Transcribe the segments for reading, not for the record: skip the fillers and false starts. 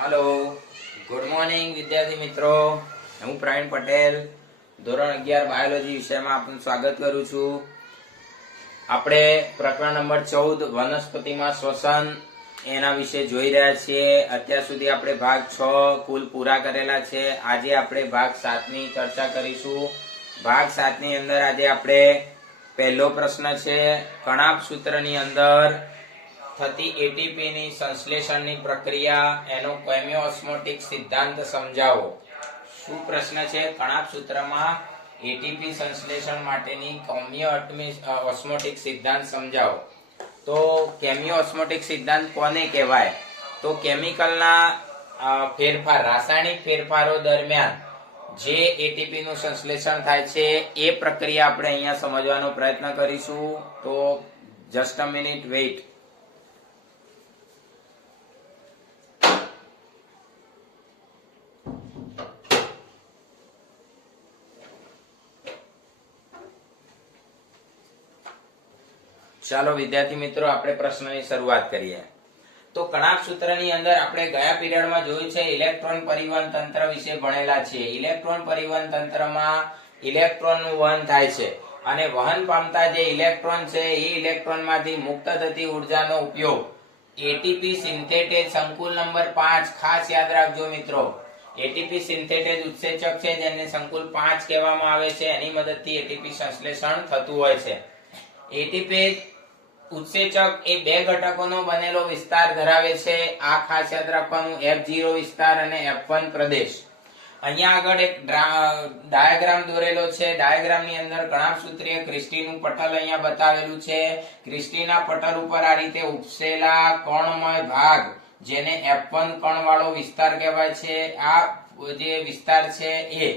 Hello good morning विद्यार्थी मित्रों, હું પ્રવીણ પટેલ ધોરણ 11 બાયોલોજી વિષયમાં આપનું સ્વાગત કરું છું। આપણે પ્રકરણ નંબર 14 વનસ્પતિમાં શ્વસન એના વિશે જોઈ રહ્યા છીએ। અત્યાર સુધી આપણે ભાગ 6 કુલ પૂરા કરેલા છે। આજે આપણે ભાગ 7 ની ચર્ચા કરીશું। ભાગ 7 ની અંદર આજે આપણે પહેલો પ્રશ્ન છે, કણાભ સૂત્રની અંદર થતી એટીપી ની સંશ્લેષણની પ્રક્રિયા એનો કેમિયોઓસ્મોટિક સિદ્ધાંત સમજાવો। શું પ્રશ્ન છે? કણાભ સૂત્રમાં એટીપી સંશ્લેષણ માટેની કેમિયોઓસ્મોટિક સિદ્ધાંત સમજાવો। તો કેમિયોઓસ્મોટિક સિદ્ધાંત કોને કહેવાય? તો કેમિકલના ફેરફાર, રાસાયણિક ફેરફારો દરમિયાન જે એટીપી નું સંશ્લેષણ થાય છે એ પ્રક્રિયા આપણે અહીંયા સમજવાનો પ્રયત્ન કરીશું। તો જસ્ટ અ મિનિટ વેઇટ। ચાલો વિદ્યાર્થી મિત્રો, આપણે પ્રશ્નની શરૂઆત કરીએ। તો કણાભ સૂત્રની અંદર આપણે ગયા પીરિયડમાં જોયું છે ઇલેક્ટ્રોન પરિવહન તંત્ર વિશે ભણેલા છીએ। ઇલેક્ટ્રોન પરિવહન તંત્રમાં ઇલેક્ટ્રોનનું વહન થાય છે અને વહન પામતા જે ઇલેક્ટ્રોન છે એ ઇલેક્ટ્રોનમાંથી મુક્ત થતી ઉર્જાનો ઉપયોગ એટીપી સિન્થેટેજ સંકુલ નંબર 5, ખાસ યાદ રાખજો મિત્રો, એટીપી સિન્થેટેજ ઉત્સેચક છે જેને સંકુલ 5 કહેવામાં આવે છે, એની મદદથી એટીપી સંશ્લેષણ થતું હોય છે। એટીપી ઉત્સેચક એ બે ઘટકોનો બનેલો વિસ્તાર ધરાવે છે। આ ખાસ યાદ રાખવાનું, F0 વિસ્તાર અને F1 પ્રદેશ। અહીંયા આગળ એક ડાયાગ્રામ દોરેલો છે। ડાયાગ્રામની અંદર કણાભ સૂત્રીય ક્રિસ્ટીનું પટલ અહીંયા બતાવેલું છે। ક્રિસ્ટીના પટલ ઉપર આ રીતે ઉપસેલા કણમય ભાગ, જેને F1 કણવાળો વિસ્તાર કહેવાય છે, આ જે વિસ્તાર છે એ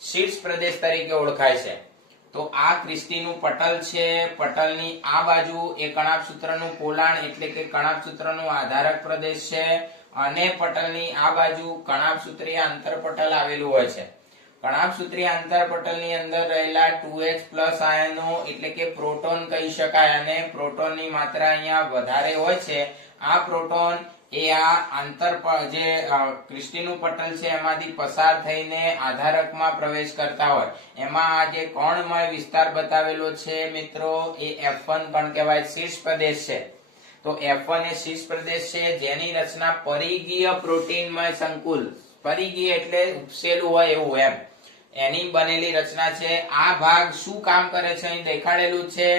શીર્ષ પ્રદેશ તરીકે ઓળખાય છે। તો આ ક્રિસ્ટીનું પટલ છે। પટલની આ બાજુ એ કણાભ સૂત્રનું પોલાણ એટલે કે કણાભ સૂત્રનું આધારક પ્રદેશ છે અને પટલની આ બાજુ કણાભ સૂત્રીય આંતરપટલ આવેલું હોય છે। કણાભ સૂત્રીય આંતરપટલની અંદર રહેલા 2H+ આયનો એટલે કે પ્રોટોન કહી શકાય અને પ્રોટોનની માત્રા અહીંયા વધારે હોય છે। આ પ્રોટોન એ આ જે ક્રિસ્ટીનું પટલ છે એમાંથી પસાર થઈને આધારકમાં પ્રવેશ કરતા હોય, એમાં આ જે કણમય વિસ્તાર બતાવેલો છે મિત્રો એ F1 કણ કહેવાય, શીર્ષ પ્રદેશ છે। તો F1 એ શીર્ષ પ્રદેશ છે જેની રચના પરિઘીય પ્રોટીનમય સંકુલ, પરિઘીય એટલે ઉપસેલું હોય એવું એમ, એની બનેલી રચના છે। આ ભાગ શું કામ કરે છે અહીં દેખાડેલું છે,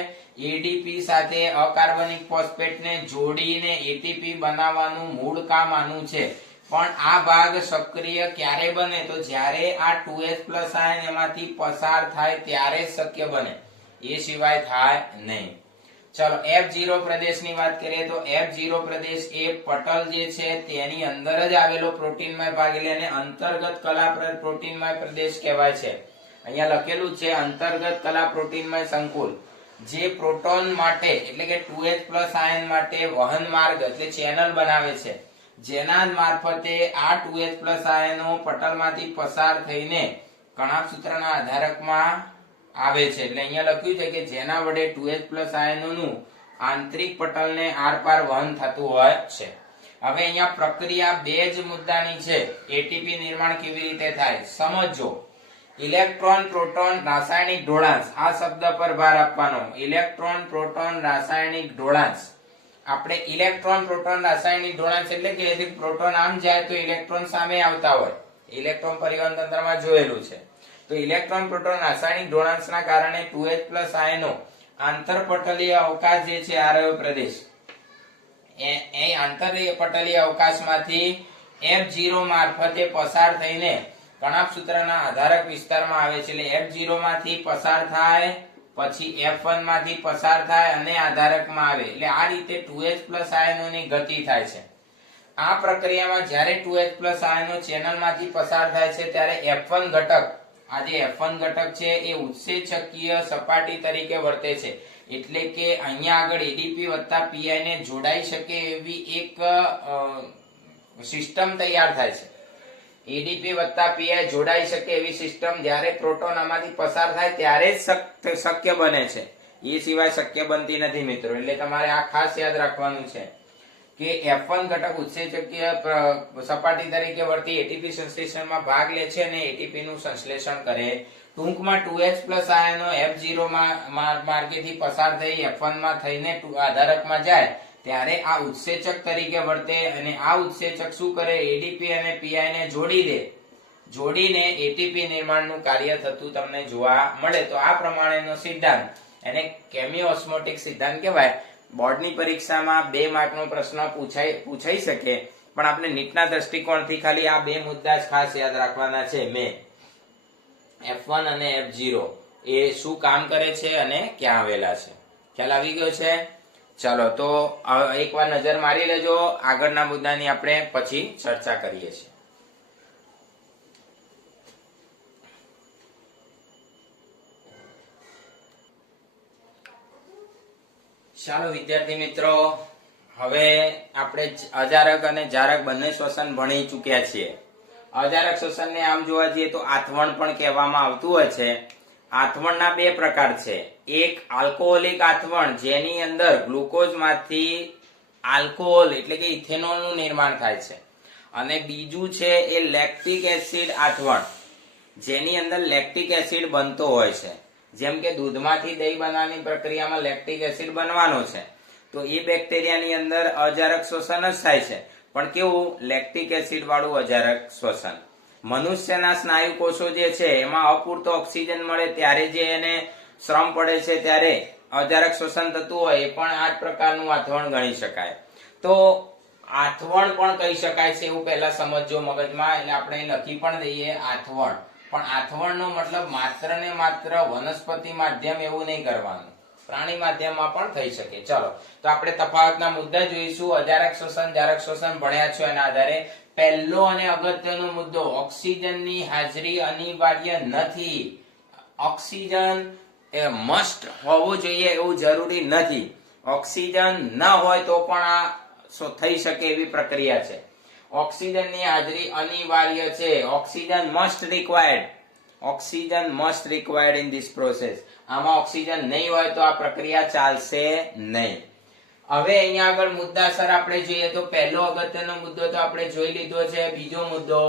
એડીપી સાથે અકાર્બનિક ફોસ્ફેટને જોડીને એટીપી બનાવવાનું મૂળ કામ આનું છે। પણ આ ભાગ સક્રિય ક્યારે બને? તો જ્યારે આ 2H+ આયન એમાંથી પસાર થાય ત્યારે જ શક્ય બને, એ સિવાય થાય નહીં। ચલો F0 પ્રદેશની વાત કરીએ તો F0 પ્રદેશ એ પટલ જે છે તેની અંદર જ આવેલો પ્રોટીનમય ભાગ એટલે એને અંતર્ગત કલા પ્રોટીનમય પ્રદેશ કહેવાય છે। અહીંયા લખેલું છે અંતર્ગત કલા પ્રોટીનમય સંકુલ, જે પ્રોટોન માટે એટલે કે 2H+ આયન માટે વહન માર્ગ એટલે ચેનલ બનાવે છે, જેના મારફતે આ 2H+ આયનો પટલમાંથી પસાર થઈને કણાભ સૂત્રના આધારકમાં આવે છે। એટલે અહીંયા લખ્યું છે કે જેના વડે 2H+ આયનોનું આંતરિક પટલને આરપાર વહન થતું હોય છે। હવે અહીંયા પ્રક્રિયા બે જ મુદ્દાની છે, એટીપી નિર્માણ કેવી રીતે થાય સમજો। ઇલેક્ટ્રોન પ્રોટોન રાસાયણિક ઢોળાંશ, આ શબ્દ પર ભાર આપવાનો, ઇલેક્ટ્રોન પ્રોટોન રાસાયણિક ઢોળાંશ। આપણે ઇલેક્ટ્રોન પ્રોટોન રાસાયણિક ઢોળાંશ એટલે કે પ્રોટોન આમ જાય તો ઇલેક્ટ્રોન સામે આવતા હોય, ઇલેક્ટ્રોન પરિવહન તંત્રમાં જોયેલું છે। તો ઇલેક્ટ્રોન પ્રોટોન રાસાયણિક ઢોળાંશના કારણે 2H+ આયનો આંતરપટલીય અવકાશ જે છે આ રહ્યો પ્રદેશ, એ આંતરપટલીય અવકાશમાંથી F0 મારફતે પસાર થઈને કણાભ સૂત્રના આધારક વિસ્તારમાં આવે છે। એટલે F0 માંથી પસાર થાય, પછી F1 માંથી પસાર થાય અને આધારકમાં આવે, એટલે આ રીતે 2H+ આયનોની ગતિ થાય છે। આ પ્રક્રિયામાં જ્યારે 2H+ આયનો ચેનલમાંથી પસાર થાય છે ત્યારે F1 ઘટક, આ જે F1 ઘટક છે એ ઉત્સેચકીય સપાટી તરીકે વર્તે છે, એટલે કે અહીંયા આગળ એડીપી વત્તા પીઆઈ ને જોડાઈ શકે એવી એક સિસ્ટમ તૈયાર થાય છે। એડીપી વત્તા પીઆઈ જોડાઈ શકે એવી સિસ્ટમ જ્યારે પ્રોટોન આમાંથી પસાર થાય ત્યારે જ શક્ય બને છે, એ સિવાય શક્ય બનતી નથી મિત્રો। એટલે તમારે આ ખાસ યાદ રાખવાનું છે કે F1 ઘટક ઉત્સેચકીય સપાટી તરીકે વર્તી એટીપી સંશ્લેષણમાં ભાગ લે છે અને એટીપી નું સંશ્લેષણ કરે. ટૂંકમાં 2H+ આયનો F0 માર્ગેથી પસાર થઈ F1 માં થઈને આધારકમાં જાય ત્યારે આ ઉત્સેચક તરીકે વર્તે અને આ ઉત્સેચક શું કરે, એડીપી અને પીઆઈ ને જોડી દે, જોડીને એટીપી નિર્માણનું કાર્ય થતું તમને જોવા મળે. તો આ પ્રમાણેનો સિદ્ધાંત એને કેમિયોસ્મોટિક સિદ્ધાંત કહેવાય. બોર્ડની પરીક્ષામાં 2 માર્કનો પ્રશ્ન પૂછાઈ શકે, પણ આપણે નીટના દ્રષ્ટિકોણથી ખાલી આ 2 મુદ્દા જ ખાસ યાદ રાખવાના છે. F1 અને F0 એ શું કામ કરે છે અને ક્યાં આવેલા છે. ખ્યાલ આવી ગયો છે? ચાલો તો એકવાર નજર મારી લેજો. આગળના મુદ્દાની આપણે પછી ચર્ચા કરીએ છીએ. ચાલો વિદ્યાર્થી મિત્રો, હવે આપણે અજારક અને જારક બંને શ્વસન ભણી ચૂક્યા છીએ. અજારક શ્વસનને આમ જોવા જઈએ તો આથવણ પણ કહેવામાં આવતું હોય છે. આથવણના 2 પ્રકાર છે. એક આલ્કોહોલિક આથવણ, જેની અંદર ગ્લુકોઝમાંથી આલ્કોહોલ એટલે કે ઇથેનોલ નું નિર્માણ થાય છે, અને બીજું છે એ લેક્ટિક એસિડ આથવણ, જેની અંદર લેક્ટિક એસિડ બનતો હોય છે. જેમ કે દૂધમાંથી દહીં બનાવવાની પ્રક્રિયામાં લેક્ટિક એસિડ બનવાનો છે, તો એ બેક્ટેરિયાની અંદર અજારક શ્વસન જ થાય છે, પણ કેવું, લેક્ટિક એસિડ વાળું અજારક શ્વસન. મનુષ્યના સ્નાયુ કોષો જે છે એમાં અપૂરતો ઓક્સિજન મળે ત્યારે જે એને શ્રમ પડે છે ત્યારે અજારક શ્વસન થતું હોય, એ પણ આ જ પ્રકારનું આથવણ ગણી શકાય. તો આથવણ પણ કહી શકાય છે એવું પહેલા સમજો મગજમાં, એટલે આપણે લખી પણ દઈએ આથવણ. પણ આથવણનો મતલબ માત્ર ને માત્ર વનસ્પતિ માધ્યમ એવું નહીં કરવાનું, પ્રાણી માધ્યમમાં પણ થઈ શકે. ચલો તો આપણે તફાવતના મુદ્દા જોઈશું. અજારક શ્વસન, જારક શ્વસન ભણ્યા છો એના આધારે પહેલો અને અગત્યનો મુદ્દો, ઓક્સિજનની હાજરી અનિવાર્ય નથી. ઓક્સિજન એ મસ્ટ હોવો જોઈએ એવું જરૂરી નથી. ઓક્સિજન ન હોય તો પણ આ થઈ શકે એવી પ્રક્રિયા છે. ઓક્સિજનની હાજરી અનિવાર્ય છે. Oxygen must required. Oxygen must required in this process. આમાં ઓક્સિજન નહીં હોય તો આ પ્રક્રિયા ચાલશે નહીં. હવે અહીંયા આગળ મુદ્દાસર આપણે જોઈએ તો પહેલો અગત્યનો મુદ્દો તો આપણે જોઈ લીધો છે. બીજો મુદ્દો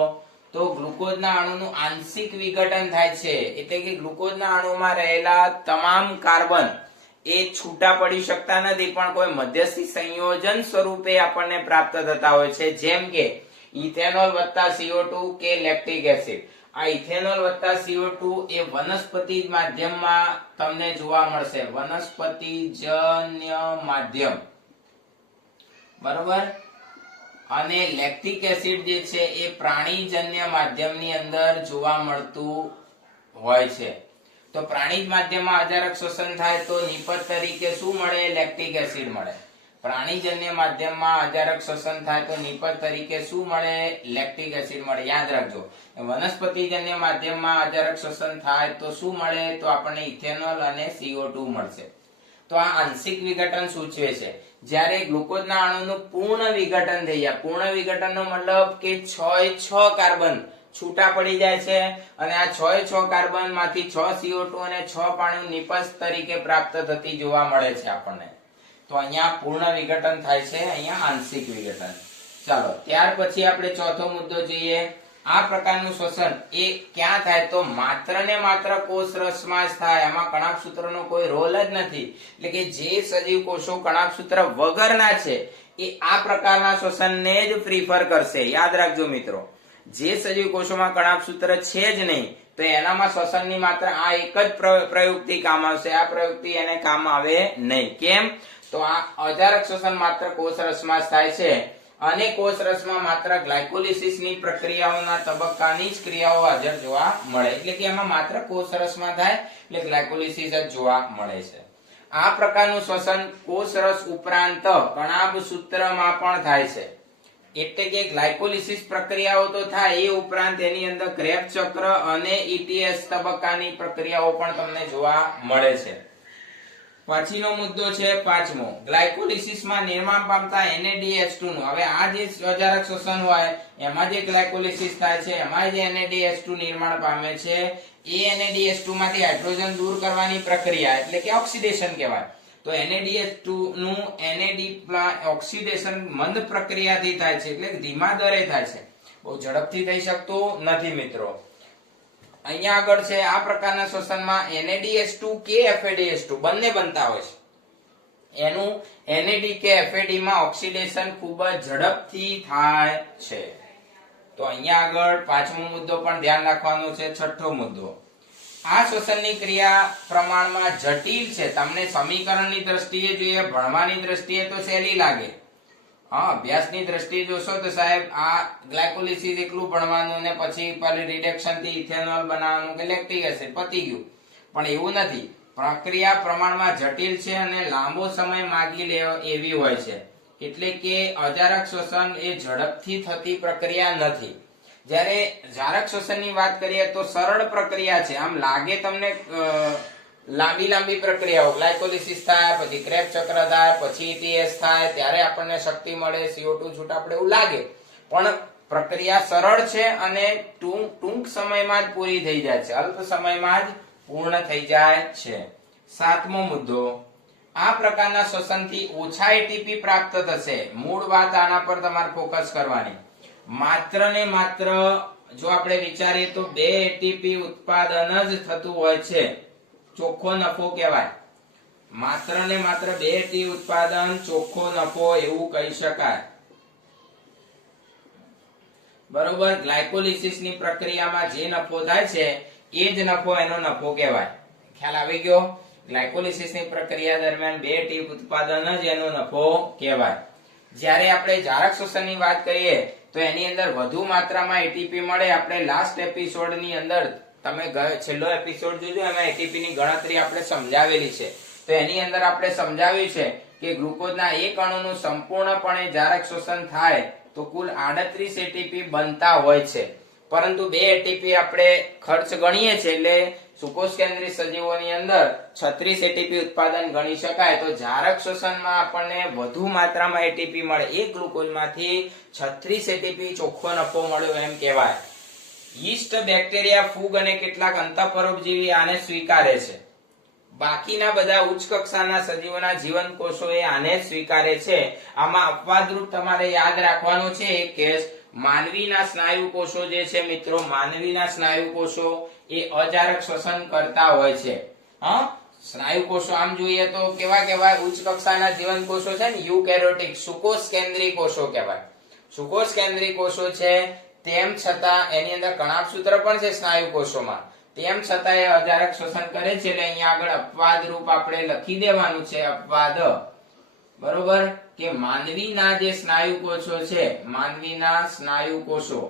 તો ગ્લુકોઝના અણુનું આંશિક વિઘટન થાય છે, એટલે કે ગ્લુકોઝના અણુમાં રહેલા તમામ કાર્બન એ છૂટા પડી શકતા નથી, પણ કોઈ મધ્યસ્થી સંયોજન સ્વરૂપે આપણને પ્રાપ્ત થતા હોય છે. જેમ કે ઇથેનોલ વત્તા CO2 કે લેક્ટિક એસિડ. આ ઇથેનોલ વત્તા CO2 એ વનસ્પતિ માધ્યમમાં તમને જોવા મળશે, વનસ્પતિજન્ય માધ્યમ, બરોબર. અને લેક્ટિક એસિડ જે છે એ પ્રાણીજન્ય માધ્યમની અંદર જોવા મળતું હોય છે. તો પ્રાણી માધ્યમમાં અજારક શ્વસન થાય તો નિપજ તરીકે શું મળે, લેક્ટિક એસિડ મળે. પ્રાણીજન્ય માધ્યમમાં અજારક શ્વસન થાય તો નિપજ તરીકે શું મળે, લેક્ટિક એસિડ મળે. યાદ રાખજો, વનસ્પતિજન્ય માધ્યમમાં અજારક શ્વસન થાય તો શું મળે, તો આપણને ઇથેનોલ અને CO2 મળશે. તો આ આંશિક વિઘટન સૂચવે છે. જ્યારે ગ્લુકોઝના અણુનું પૂર્ણ વિઘટન થઈ જાય, પૂર્ણ વિઘટનનો મતલબ કે 6 કાર્બન છૂટા પડી જાય છે, અને આ 6 કાર્બન માંથી 6 CO2 અને 6 પાણી નિપજ તરીકે પ્રાપ્ત થતી જોવા મળે છે આપણને. તો અહીંયા પૂર્ણ વિઘટન થાય છે, અહીંયા આંશિક વિઘટન. ચાલો ત્યાર પછી આપણે ચોથો મુદ્દો જોઈએ. આ પ્રકારનું શ્વસન એ ક્યાં થાય, તો માત્ર ને માત્ર કોષ રસમાં જ થાય. આમાં કણાભસૂત્રનો કોઈ રોલ જ નથી. એટલે કે જે સજીવ કોષો કણાભસૂત્ર વગરના છે એ આ પ્રકારના શ્વસનને જ પ્રિફર કરશે. યાદ રાખજો મિત્રો, જે સજીવ કોષોમાં કણાભસૂત્ર છે જ નહીં તો એનામાં શ્વસનની માત્ર આ એક જ પ્રયુક્તિ કામ આવશે. આ પ્રયુક્તિ એને કામ આવે નહીં. કેમ, તો આ અજારક શ્વસન માત્ર કોષ રસમાં જ થાય છે, અને કોષ રસમાં માત્ર ગ્લાયકોલિસિસની પ્રક્રિયાઓના તબક્કાની જ ક્રિયાઓ હાજર જોવા મળે. એટલે કે એમાં માત્ર કોષ રસમાં થાય એટલે ગ્લાયકોલિસિસ જ જોવા મળે છે. આ પ્રકારનું શ્વસન કોષ રસ ઉપરાંત કણાભસૂત્રમાં પણ થાય છે. એટલે કે ગ્લાયકોલિસિસ પ્રક્રિયાઓ તો થાય, એ ઉપરાંત એની અંદર ક્રેબ્સ ચક્ર અને ETS તબક્કાની પ્રક્રિયાઓ પણ તમને જોવા મળે છે. પછીનો મુદ્દો છે પાંચમો, ગ્લાયકોલિસિસમાં નિર્માણ પામતા NADH2 નું. હવે આ જે અજારક શ્વસન હોય એમાં જે ગ્લાયકોલિસિસ થાય છે એમાં જે NADH2 નિર્માણ પામે છે, એ NADH2 માંથી હાઇડ્રોજન દૂર કરવાની પ્રક્રિયા એટલે કે ઓક્સિડેશન કહેવાય. તો NADH2 નું NAD ઓક્સિડેશન મંદ પ્રક્રિયાથી થાય છે, એટલે ધીમા દરે થાય છે, બહુ ઝડપથી થઈ શકતું નથી મિત્રો. અહીંયા આગળ છે આ પ્રકારના શ્વસનમાં NADH2 કે FADH2 બંને બનતા હોય છે. એનું NAD કે FAD માં ઓક્સિડેશન ખૂબ જ ઝડપથી થાય છે. તો અહીંયા આગળ પાંચમો મુદ્દો પણ ધ્યાન રાખવાનો છે. છઠ્ઠો મુદ્દો, આ શ્વસનની ક્રિયા પ્રમાણમાં જટિલ છે. તમને સમીકરણની દ્રષ્ટિએ જોઈએ, ભણવાની દ્રષ્ટિએ તો સહેલી લાગે. હા, અભ્યાસની દ્રષ્ટિએ જોશો તો સાહેબ આ ગ્લાયકોલિસિસ એકલું ભણવાનું ને પછી પેલી રિડક્શન થી ઇથેનોલ બનાવવાનું કે લેક્ટિક એસિડ પતી ગયું. પણ એવું નથી. પ્રક્રિયા પ્રમાણમાં જટિલ છે અને લાંબો સમય માંગી લે એવી હોય છે. એટલે કે અજારક શ્વસન એ ઝડપથી થતી પ્રક્રિયા નથી. જ્યારે જારક શ્વસનની વાત કરીએ તો સરળ પ્રક્રિયા છે. આમ લાગે તમને લાંબી પ્રક્રિયાઓ, ગ્લાયકોલિસિસ થાય, પછી ક્રેબ ચક્ર થાય, પછી ETS થાય, ત્યારે આપણને શક્તિ મળે, CO2 છૂટા પડે એવું લાગે. પણ પ્રક્રિયા સરળ છે અને ટૂંક સમયમાં જ પૂરી થઈ જાય છે, અલ્પ સમયમાં જ પૂર્ણ થઈ જાય છે. સાતમો મુદ્દો, આ પ્રકારના શ્વસનથી ઓછા ATP પ્રાપ્ત થશે. મૂળ વાત આના પર તમારે ફોકસ કરવાની. માત્ર ને માત્ર જો આપણે વિચારીએ તો 2 ATP ઉત્પાદન જ થતું હોય છે, ચોખ્ખો નફો કહેવાય. માત્ર ને માત્ર 2 ATP ઉત્પાદન ચોખ્ખો નફો એવું કહી શકાય. બરોબર. ગ્લાયકોલિસિસ ની પ્રક્રિયામાં જે નફો થાય છે એ જ નફો એનો નફો કહેવાય. ખ્યાલ આવી ગયો? ગ્લાયકોલિસિસ ની પ્રક્રિયા દરમિયાન 2 ATP ઉત્પાદન જ એનો નફો કહેવાય. જ્યારે આપણે જારક શ્વસનની વાત કરીએ તો એની અંદર વધુ માત્રામાં ATP મળે. આપણે લાસ્ટ એપિસોડ ની અંદર, તમે છેલ્લો એપિસોડ જોજો, એમાં ATP ની ગણતરી આપણે સમજાવેલી છે. તો એની અંદર આપણે સમજાવ્યું છે કે ગ્લુકોઝના એક અણુનું સંપૂર્ણપણે જારક શ્વસન થાય તો કુલ 38 ATP બનતા હોય છે. પરંતુ 2 ATP આપણે ખર્ચ ગણીએ છીએ, એટલે સુકોષ કેન્દ્રી સજીવોની અંદર 36 ATP ઉત્પાદન ગણી શકાય. તો જારક શ્વસનમાં આપણને વધુ માત્રામાં ATP મળે. એક ગ્લુકોઝમાંથી 36 ATP ચોખ્ખો નફો મળ્યો એમ કહેવાય. યીસ્ટ, બેક્ટેરિયા, ફૂગ અને કેટલાક અંતઃપરોપજીવી આને સ્વીકારે છે. બાકીના બધા ઉચ્ચ કક્ષાના સજીવોના જીવન કોષો એ આને સ્વીકારે છે. આમાં અપવાદરૂપ તમારે યાદ રાખવાનું છે એક કેસ, માનવીના સ્નાયુ કોષો જે છે મિત્રો, માનવીના સ્નાયુ કોષો એ અજારક શ્વસન કરતા હોય છે. હા, સ્નાયુ કોષો આમ જોઈએ તો કેવા ઉચ્ચ કક્ષાના જીવન કોષો છે ને, યુકેરોટિક, સુકોષ કેન્દ્રી કોષો કહેવાય. સુકોષ કેન્દ્રી કોષો છે, તેમ છતાં એની અંદર કણાભસૂત્ર પણ છે સ્નાયુ કોષોમાં, તેમ છતાં એ અજારક શ્વસન કરે છે. એટલે અહીંયા આગળ અપવાદ રૂપ આપણે લખી દેવાનું છે, અપવાદ. બરોબર, કે માનવીના જે સ્નાયુ કોષો છે, માનવીના સ્નાયુ કોષો,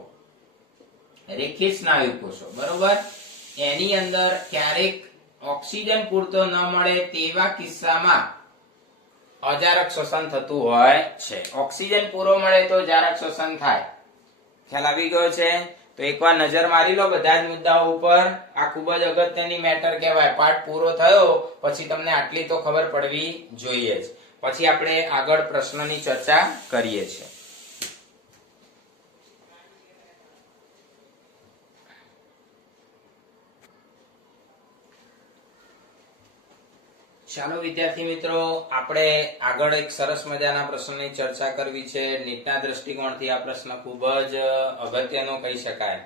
રેખિત સ્નાયુ કોષો, બરોબર, એની અંદર ક્યારેક ઓક્સિજન પૂરતો ન મળે તેવા કિસ્સામાં અજારક શ્વસન થતું હોય છે. ઓક્સિજન પૂરો મળે તો જારક શ્વસન થાય. ખ્યાલ આવી ગયો છે? તો એકવાર નજર મારી લો બધા જ મુદ્દાઓ ઉપર. આ ખૂબ જ અગત્યની મેટર કહેવાય. પાઠ પૂરો થયો પછી તમને આટલી તો ખબર પડવી જોઈએ જ. પછી આપણે આગળ પ્રશ્નની ચર્ચા કરીએ છીએ. ચાલો વિદ્યાર્થી મિત્રો, આપણે આગળ એક સરસ મજાના પ્રશ્નની ચર્ચા કરવી છે. નીટના દ્રષ્ટિકોણથી આ પ્રશ્ન ખૂબ જ અગત્યનો કહી શકાય.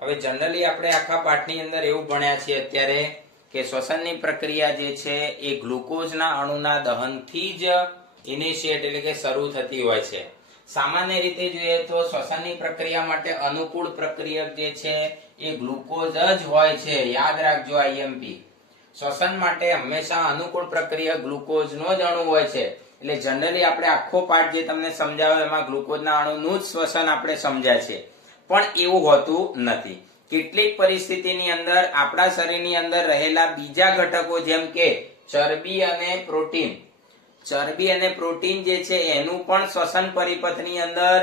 હવે જનરલી આપણે આખા પાઠની અંદર એવું ભણ્યા છીએ અત્યારે કે શ્વસનની પ્રક્રિયા જે છે એ ગ્લુકોઝના અણુના દહનથી જ ઇનિશિયેટ એટલે કે શરૂ થતી હોય છે. સામાન્ય રીતે જોઈએ તો શ્વસનની પ્રક્રિયા માટે અનુકૂળ પ્રક્રિયક જે છે એ ગ્લુકોઝ જ હોય છે. યાદ રાખજો IMP. શ્વસન માટે હંમેશા અનુકૂળ પ્રક્રિયા ગ્લુકોઝનો જ અણુ હોય છે. એટલે જનરલી આપણે આખો પાઠ જે તમને સમજાવ્યો એમાં ગ્લુકોઝના અણુનું જ શ્વસન આપણે સમજ્યા છે. પણ એવું હોતું નથી. કેટલીક પરિસ્થિતિની અંદર આપણા શરીરની અંદર રહેલા બીજા ઘટકો જેમ કે ચરબી અને પ્રોટીન, ચરબી અને પ્રોટીન જે છે એનું પણ શ્વસન પરિપથની અંદર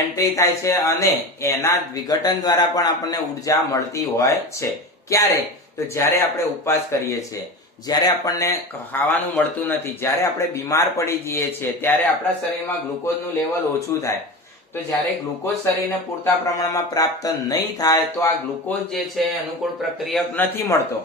એન્ટ્રી થાય છે અને એના વિઘટન દ્વારા પણ આપણને ઉર્જા મળતી હોય છે. ક્યારે? તો જ્યારે આપણે ઉપવાસ કરીએ છીએ, જ્યારે આપણને ખાવાનું મળતું નથી, જ્યારે આપણે બીમાર પડી જઈએ છીએ, ત્યારે આપણા શરીરમાં ગ્લુકોઝનું લેવલ ઓછું થાય. તો જ્યારે ગ્લુકોઝ શરીરને પૂરતા પ્રમાણમાં પ્રાપ્ત નહીં થાય તો આ ગ્લુકોઝ જે છે અનુકૂળ પ્રક્રિયક નથી મળતો.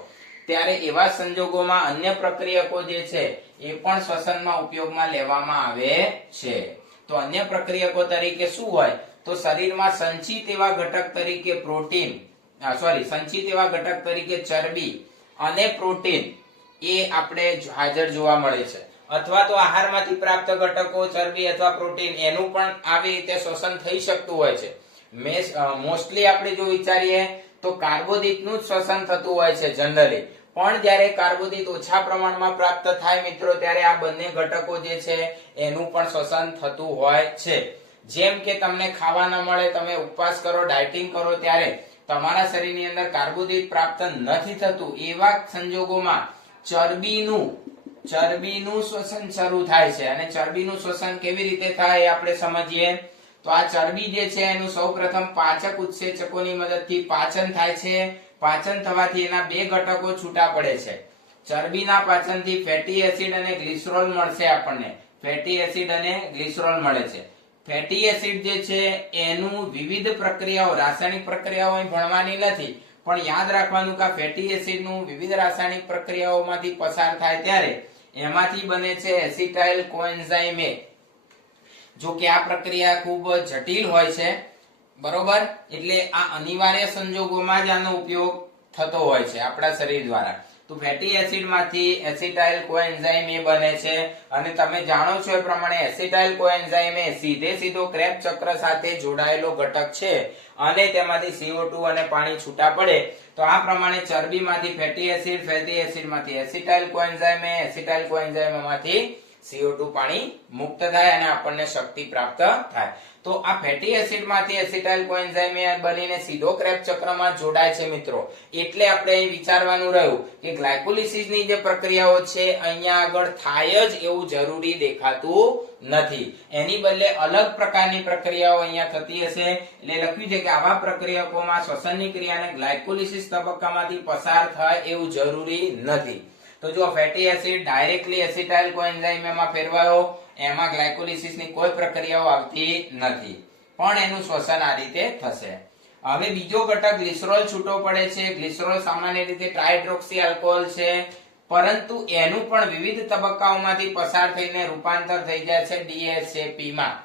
ત્યારે એવા સંજોગોમાં અન્ય પ્રક્રિયકો જે છે એ પણ શ્વસનમાં ઉપયોગમાં લેવામાં આવે છે. તો અન્ય પ્રક્રિયકો તરીકે શું હોય તો શરીરમાં સંચિત એવા ઘટક તરીકે પ્રોટીન સંચિત એવા ઘટક તરીકે ચરબી અને પ્રોટીન એ આપણે હાજર જોવા મળે છે. અથવા તો આહારમાંથી પ્રાપ્ત ઘટકો ચરબી અથવા પ્રોટીન એનું પણ આવી રીતે શોષણ થઈ શકતું હોય છે. મોસ્ટલી આપણે જો વિચારીએ તો કાર્બોદિતનું જ શોષણ થતું હોય છે જનરલી, પણ જ્યારે કાર્બોદિત ઓછા પ્રમાણમાં પ્રાપ્ત થાય મિત્રો ત્યારે આ બંને ઘટકો જે છે એનું પણ શોષણ થતું હોય છે. જેમ કે તમને ખાવા ન મળે, તમે ઉપવાસ કરો, ડાયટિંગ કરો, ત્યારે તમારા શરીરની અંદર કાર્બોદિત પ્રાપ્ત નથી થતું, એવા સંજોગોમાં ચરબીનું શોષણ શરૂ થાય છે. અને ચરબીનું શોષણ કેવી રીતે થાય એ આપણે સમજીએ. તો આ ચરબી જે છે એનું સૌપ્રથમ પાચક ઉત્સેચકોની મદદથી પાચન થાય છે. પાચન થવાથી એના બે ઘટકો છૂટા પડે છે. ચરબીના પાચનથી ફેટી એસિડ અને ગ્લિસરોલ મળશે આપણને. ફેટી એસિડ અને ગ્લિસરોલ મળે છે. ફેટી એસિડ જે છે એનું વિવિધ પ્રક્રિયાઓ, રાસાયણિક પ્રક્રિયાઓ અહીં ભણવાની નથી, પણ યાદ રાખવાનું કે ફેટી એસિડનું વિવિધ રાસાયણિક પ્રક્રિયાઓમાંથી પસાર થાય ત્યારે એમાંથી બને છે એસિટાઇલ કોએન્ઝાઇમ એ. જો કે આ પ્રક્રિયા ખૂબ જટિલ હોય છે, બરોબર, એટલે આ અનિવાર્ય સંજોગોમાં જ આનો ઉપયોગ થતો હોય છે આપણા શરીર દ્વારા. તો ફેટી એસિડ માંથી એસિટાઇલ કોએન્ઝાઇમ એ બને છે. અને તમે જાણો છો એ પ્રમાણે એસિટાઇલ કોએન્ઝાઇમ એ સીધો ક્રેબ ચક્ર સાથે જોડાયેલો ઘટક છે અને તેમાંથી CO2 અને પાણી છૂટા પડે. તો આ પ્રમાણે ચરબીમાંથી ફેટી એસિડમાંથી એસિટાઇલ કોએન્ઝાઇમ એ, એસિટાઇલ કોએન્ઝાઇમ માંથી CO2 પાણી મુક્ત થાય અને આપણને શક્તિ પ્રાપ્ત થાય. તો આ ફેટી એસિડ માંથી એસિટાઇલ કોએન્ઝાઇમ બનીને સીધો ક્રેબ ચક્રમાં જોડાય છે મિત્રો. એટલે આપણે અહીં વિચારવાનું રહ્યું કે ગ્લાયકોલિસિસ ની જે પ્રક્રિયાઓ છે અહીંયા આગળ થાય જ એવું જરૂરી દેખાતું નથી. એની બદલે અલગ પ્રકારની પ્રક્રિયાઓ અહીંયા થતી હશે. એટલે લખ્યું છે કે આવા પ્રક્રિયકોમાં શ્વસનની ક્રિયાને ગ્લાયકોલિસિસ તબક્કામાંથી પસાર થાય એવું જરૂરી નથી. તો જો ફેટી એસિડ ડાયરેક્ટલી એસિટાઇલ કોએન્ઝાઇમમાં ફેરવાયો, એમાં ગ્લાયકોલિસિસની કોઈ પ્રક્રિયાઓ આવતી નથી, પણ એનું શ્વસન આ રીતે થશે. હવે બીજો ઘટક ગ્લિસરોલ છૂટો પડે છે. ગ્લિસરોલ સામાન્ય રીતે ટ્રાઇહાઇડ્રોક્સી આલ્કોહોલ છે, પરંતુ એનું પણ વિવિધ તબક્કાઓમાંથી પસાર થઈને રૂપાંતર થઈ જાય છે DHAP માં.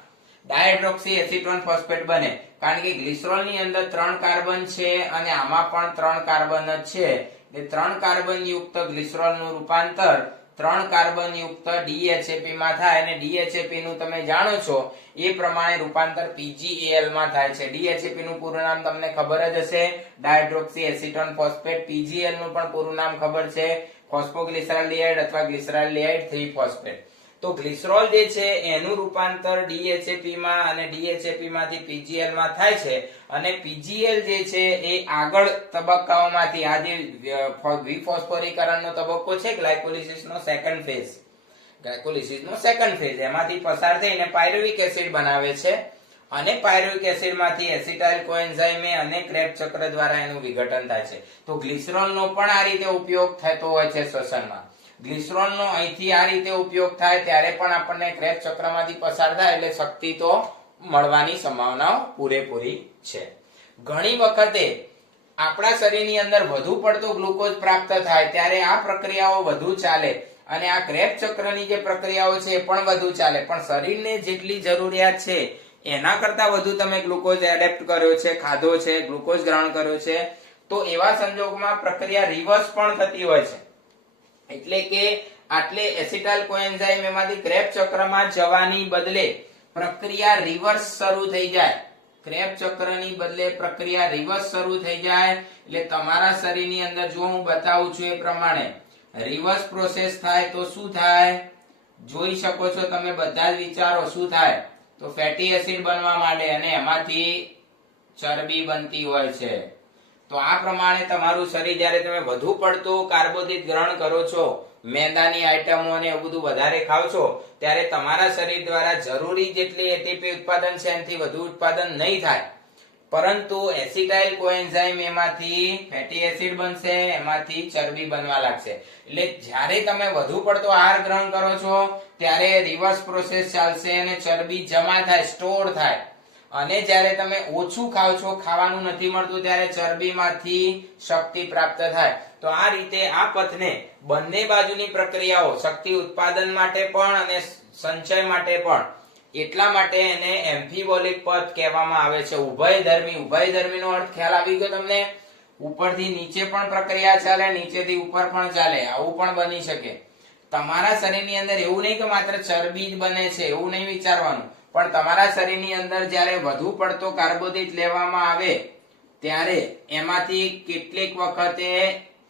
ડાયહાઇડ્રોક્સી એસિટોન ફોસ્ફેટ બને, કારણ કે ગ્લિસરોલની અંદર 3 કાર્બન છે અને આમાં પણ 3 કાર્બન જ છે. 3 કાર્બન યુક્ત ગ્લિસરોલનું રૂપાંતર 3 કાર્બન યુક્ત DHAP માં થાય અને DHAP નું તમે જાણો છો એ પ્રમાણે રૂપાંતર PgAl માં થાય છે. DHAP નું પૂરું નામ તમને ખબર જ હશે, ડાયહાઇડ્રોક્સી એસિટોન ફોસ્ફેટ. PgAl નું પણ પૂરું નામ ખબર છે, ફોસ્ફોગ્લિસરાલ્ડિહાઇડ અથવા ગ્લિસરાલ્ડિહાઇડ 3 ફોસ્ફેટ. તો ગ્લિસરોલ જે છે એનું રૂપાંતર DHAP માં અને DHAP માંથી PgL માં થાય છે. અને PgL જે છે એ આગળ તબક્કાઓમાંથી આ જે વિફોસ્ફોરીકરણનો તબક્કો છે ગ્લાયકોલિસિસનો સેકન્ડ ફેઝ એમાંથી પસાર થઈને પાયરુવિક એસિડ બનાવે છે. અને પાયરુવિક એસિડ માંથી એસિટાઇલ કોએન્ઝાઇમ અને ક્રેબ ચક્ર દ્વારા એનું વિઘટન થાય છે. તો ગ્લિસરોલનો પણ આ રીતે ઉપયોગ થતો હોય છે શ્વસનમાં. ગ્લિસરોલનો અહીંથી આ રીતે ઉપયોગ થાય ત્યારે પણ આપણને ક્રેબ ચક્રમાંથી પસાર થાય એટલે શક્તિ તો મળવાની સંભાવના પૂરેપૂરી છે. ઘણી વખતે આપણા શરીરની અંદર વધુ પડતો ગ્લુકોઝ પ્રાપ્ત થાય ત્યારે આ પ્રક્રિયાઓ વધુ ચાલે અને આ ક્રેબ ચક્રની જે પ્રક્રિયાઓ છે એ પણ વધુ ચાલે, પણ શરીરને જેટલી જરૂરિયાત છે એના કરતા વધુ તમે ગ્લુકોઝ એડેપ્ટ કર્યો છે, ખાધો છે, ગ્લુકોઝ ગ્રહણ કર્યો છે, તો એવા સંજોગોમાં પ્રક્રિયા રિવર્સ પણ થતી હોય છે. એટલે કે આટલે એસિટાઇલ કોએન્ઝાઇમ એમાંથી ક્રેબ ચક્રમાં જવાની બદલે પ્રક્રિયા રિવર્સ શરૂ થઈ જાય. ક્રેબ ચક્રની બદલે પ્રક્રિયા રિવર્સ શરૂ થઈ જાય એટલે તમારા શરીરની અંદર જો હું બતાવું છું એ પ્રમાણે રિવર્સ પ્રોસેસ થાય તો શું થાય જોઈ શકો છો તમે બધા જ વિચારો. શું થાય તો ફેટી એસિડ બનવા માંડે અને એમાંથી ચરબી બનતી હોય છે. તો આ પ્રમાણે તમારું શરીર જ્યારે તમે વધુ પડતું કાર્બોદિત ગ્રહણ કરો છો, મેંદાની આઈટમો અને એવું બધું વધારે ખાવ છો, ત્યારે તમારા શરીર દ્વારા જરૂરી જેટલી એટીપી ઉત્પાદન છે એનાથી વધુ ઉત્પાદન નહીં થાય, પરંતુ એસિટાઇલ કોએન્ઝાઇમ એમાંથી ફેટી એસિડ બનશે, એમાંથી ચરબી બનવા લાગશે. એટલે જ્યારે તમે વધુ પડતો આહાર ગ્રહણ કરો છો ત્યારે રિવર્સ પ્રોસેસ ચાલશે અને ચરબી જમા થાય, સ્ટોર થાય અને જ્યારે તમે ઓછું ખાવ છો, ખાવાનું નથી મળતું, ત્યારે ચરબીમાંથી શક્તિ પ્રાપ્ત થાય. તો આ રીતે આ પથને બંને બાજુની પ્રક્રિયાઓ, શક્તિ ઉત્પાદન માટે પણ અને સંચય માટે પણ, એટલા માટે એને એમ્ફીબોલિક પથ કહેવામાં આવે છે. ઉભયધર્મી. ઉભયધર્મીનો અર્થ ખ્યાલ આવી ગયો તમને? ઉપરથી નીચે પણ પ્રક્રિયા ચાલે, નીચેથી ઉપર પણ ચાલે, આવું પણ બની શકે. તમારા શરીરની અંદર એવું નહીં કે માત્ર ચરબી જ બને છે એવું નહીં વિચારવાનું, પણ તમારા શરીરની અંદર જ્યારે વધુ પડતો કાર્બોદિત લેવામાં આવે ત્યારે એમાંથી કેટલીક વખતે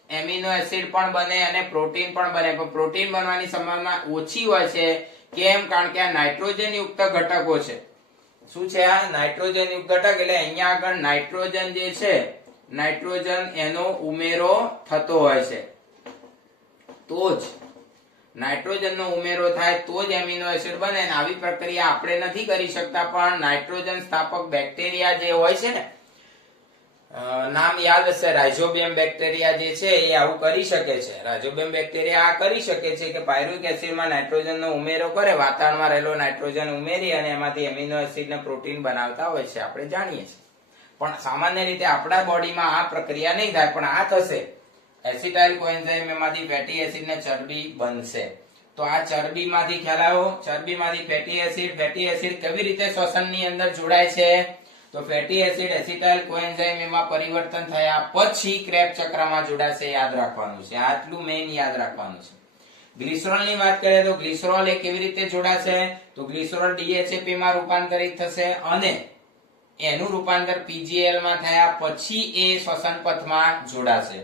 એમિનો એસિડ પણ બને અને પ્રોટીન પણ બને. પણ પ્રોટીન બનવાની સંભાવના ઓછી હોય છે. કેમ? કારણ કે આ નાઇટ્રોજન યુક્ત ઘટકો છે. શું છે આ? નાઇટ્રોજન યુક્ત ઘટક. એટલે અહીંયા આગળ નાઇટ્રોજન જે છે, નાઇટ્રોજન એનો ઉમેરો થતો હોય છે. તો જ નાઇટ્રોજનનો ઉમેરો થાય તો જ એમિનો એસિડ બને. આવી પ્રક્રિયા આપણે નથી કરી શકતા, પણ નાઇટ્રોજન સ્થાપક બેક્ટેરિયા જે હોય છે ને, નામ યાદ હશે, રાઇઝોબિયમ બેક્ટેરિયા જે છે એ આવું કરી શકે છે. રાઇઝોબિયમ બેક્ટેરિયા આ કરી શકે છે કે પાયરુવિક એસિડમાં નાઇટ્રોજનનો ઉમેરો કરે, વાતાવરણમાં રહેલો નાઇટ્રોજન ઉમેરી અને એમાંથી એમિનો એસિડ ને પ્રોટીન બનાવતા હોય છે, આપણે જાણીએ છીએ. પણ સામાન્ય રીતે આપણા બોડીમાં આ પ્રક્રિયા નહીં થાય, પણ આ થશે. એસિટાઇલ કોએન્ઝાઇમ એમાંથી ફેટી એસિડ ને ચરબી બનશે. તો આ ચરબીમાંથી ખ્યાલ આવ્યો? ચરબીમાંથી ફેટી એસિડ. ફેટી એસિડ કેવી રીતે શ્વસનની અંદર જોડાય છે? તો ફેટી એસિડ એસિટાઇલ કોએન્ઝાઇમ એમાં પરિવર્તન થયા પછી ક્રેબ ચક્રમાં જોડાશે. યાદ રાખવાનું છે, આટલું મેઇન યાદ રાખવાનું છે. ગ્લિસરોલની વાત કરીએ તો ગ્લિસરોલ એ કેવી રીતે જોડાશે? તો ગ્લિસરોલ DHAP માં રૂપાંતરિત થશે અને એનું રૂપાંતર PGL માં થયા પછી એ શ્વસન પથમાં જોડાશે.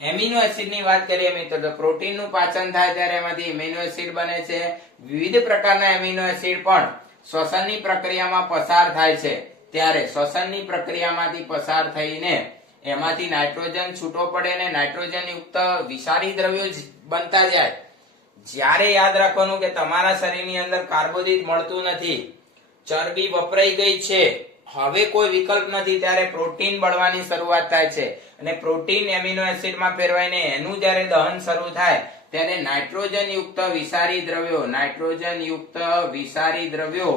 એમિનો એસિડની વાત કરીએ મિત્રો તો પ્રોટીનનું પાચન થાય ત્યારે એમાંથી એમિનો એસિડ બને છે. વિવિધ પ્રકારના એમિનો એસિડ પણ શ્વસનની પ્રક્રિયામાં પસાર થાય છે, ત્યારે શ્વસનની પ્રક્રિયામાંથી પસાર થઈને એમાંથી નાઇટ્રોજન છૂટો પડે અને નાઇટ્રોજન યુક્ત વિષારી દ્રવ્યો બનતા જાય. જ્યારે યાદ રાખવાનું કે તમારા શરીરની અંદર કાર્બોદિત મળતું નથી, ચરબી વપરાઈ ગઈ છે, હવે કોઈ વિકલ્પ નથી, ત્યારે પ્રોટીન બળવાની શરૂઆત થાય છે અને પ્રોટીન એમિનો એસિડમાં ફેરવાઈને એનું જ્યારે દહન શરૂ થાય ત્યારે નાઇટ્રોજન યુક્ત વિષારી દ્રવ્યો, નાઇટ્રોજન યુક્ત વિષારી દ્રવ્યો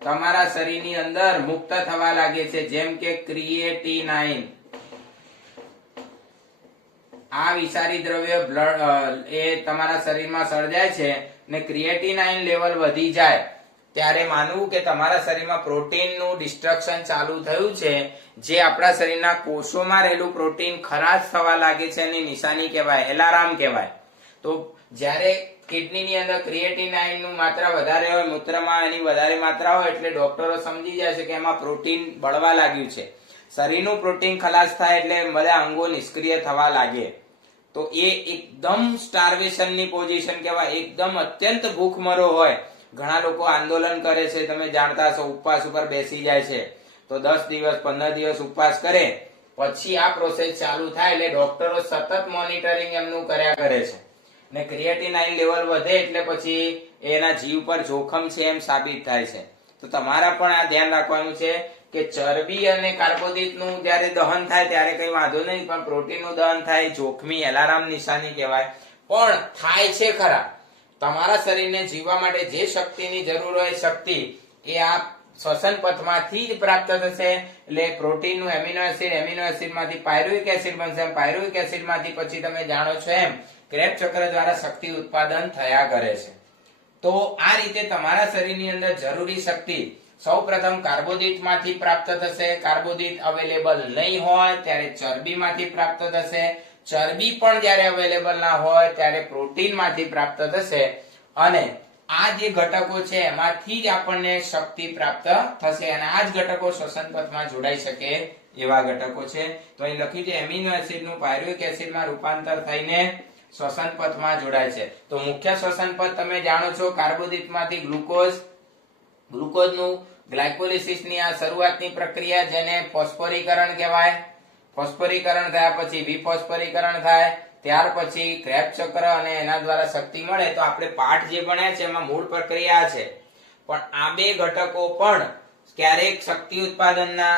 તમારા શરીરની અંદર મુક્ત થવા લાગે છે, જેમ કે ક્રિએટિનાઇન. આ વિષારી દ્રવ્ય એ તમારા શરીરમાં સર્જાય છે ને ક્રિએટિનાઇન લેવલ વધી જાય ત્યારે માનવું કે તમારા શરીરમાં પ્રોટીનનું ડિસ્ટ્રક્શન ચાલુ થયું છે. જે આપણા શરીરના કોષોમાં રહેલું પ્રોટીન ખરાશ થવા લાગે છે એની નિશાની કહેવાય, એલાર્મ કહેવાય. તો જ્યારે કિડનીની અંદર ક્રિએટિનાઇનનું માત્રા વધારે હોય, મૂત્રમાં એની વધારે માત્રા હોય એટલે ડોક્ટરો સમજી જાય છે કે એમાં પ્રોટીન બળવા લાગ્યું છે. શરીરનું પ્રોટીન ખલાસ થાય એટલે બધા અંગો નિષ્ક્રિય થવા લાગે. તો એ એકદમ સ્ટાર્વેશનની પોઝિશન કહેવાય, એકદમ અત્યંત ભૂખમરો હોય. ઘણા લોકો આંદોલન કરે છે, તમે જાણતા હશો, ઉપવાસ ઉપર બેસી જાય છે. તો 10 દિવસ 15 દિવસ ઉપવાસ કરે પછી આ પ્રોસેસ ચાલુ થાય એટલે ડોક્ટરો સતત મોનિટરિંગ એમનું કર્યા કરે છે ને ક્રિએટિનાઇન લેવલ વધે એટલે પછી એના જીવ પર જોખમ છે એમ સાબિત થાય છે. તો તમારા પણ આ ધ્યાન રાખવાનું છે કે ચરબી અને કાર્બોદિતનું જ્યારે દહન થાય ત્યારે કઈ વાંધો નહીં, પણ પ્રોટીનનું દહન થાય જોખમી, એલાર્મ નિશાની કહેવાય. પણ થાય છે ખરા. તમારા શરીરને જીવવા માટે જે શક્તિની જરૂર હોય શક્તિ એ આ શ્વસન પથમાંથી જ પ્રાપ્ત થશે. એટલે પ્રોટીનનું એમિનો એસિડમાંથી પાયરુવિક એસિડ બનશે, પાયરુવિક એસિડમાંથી પછી તમે જાણો છો એમ ક્રેબ ચક્ર દ્વારા શક્તિ ઉત્પાદન થયા કરે છે. તો આ રીતે તમારા શરીરની અંદર જરૂરી શક્તિ સૌપ્રથમ કાર્બોદિતમાંથી પ્રાપ્ત થશે. કાર્બોદિત અવેલેબલ નહીં હોય ત્યારે ચરબીમાંથી પ્રાપ્ત થશે. ચરબી પણ જ્યારે અવેલેબલ ના હોય ત્યારે પ્રોટીનમાંથી પ્રાપ્ત થશે અને આ જે ઘટકો છે એમાંથી જ આપણને શક્તિ પ્રાપ્ત થશે અને આ જ ઘટકો શ્વસન પથમાં જોડાઈ શકે એવા ઘટકો છે. તો અહીં લખ્યું છે એમિનો એસિડનું પાયરુવિક એસિડમાં રૂપાંતર થઈને શ્વસન પથમાં જોડાય છે. તો મુખ્ય શ્વસન પથ તમે જાણો છો, કાર્બોદિતમાંથી ગ્લુકોઝ, ગ્લુકોઝનું ગ્લાયકોલિસિસની આ શરૂઆતની પ્રક્રિયા જેને ફોસ્ફોરીકરણ કહેવાય. ફોસ્ફોરીકરણ થયા પછી વિફોસ્ફોરીકરણ થાય, ત્યાર પછી ક્રેબ ચક્ર અને એના દ્વારા શક્તિ મળે. તો આપણે પાઠ જે ભણ્યા છે એમાં મૂળ પ્રક્રિયા છે, પણ આ બે ઘટકો પણ ક્યારેક શક્તિ ઉત્પાદનના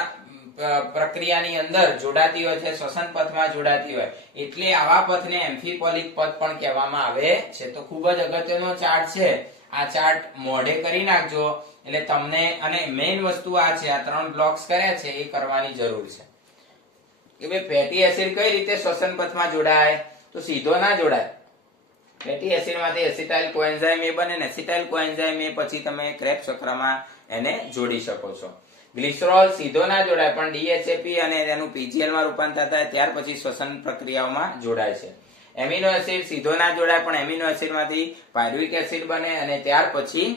પ્રક્રિયાની અંદર જોડાતી હોય છે, શ્વસન પથમાં જોડાતી હોય, એટલે આવા પથને એમ્ફીબોલિક પથ પણ કહેવામાં આવે છે. તો ખૂબ જ અગત્યનો ચાર્ટ છે આ. ચાર્ટ મોઢે કરી નાખજો એટલે તમને અને મેઇન વસ્તુ આ છે, આ 3 બ્લોક્સ કર્યા છે એ કરવાની જરૂર છે કે ભાઈ ફેટી એસિડ કઈ રીતે શ્વસન પથમાં જોડાય, તો સીધો ના જોડાય. ફેટી એસિડ માંથી એસિટાઇલ કોએન્ઝાઇમ એ બને ને એસિટાઇલ કોએન્ઝાઇમ એ પછી તમે ક્રેબ્સ ચક્રમાં એને જોડી શકો છો. ગ્લિસરોલ સીધો ના જોડાય પણ DHAP અને તેનું PGL માં રૂપાંતર થાય ત્યાર પછી શ્વસન પ્રક્રિયાઓમાં જોડાય છે. એમિનો એસિડ સીધો ના જોડાય પણ એમિનો એસિડ માંથી પાયરુવિક એસિડ બને અને ત્યાર પછી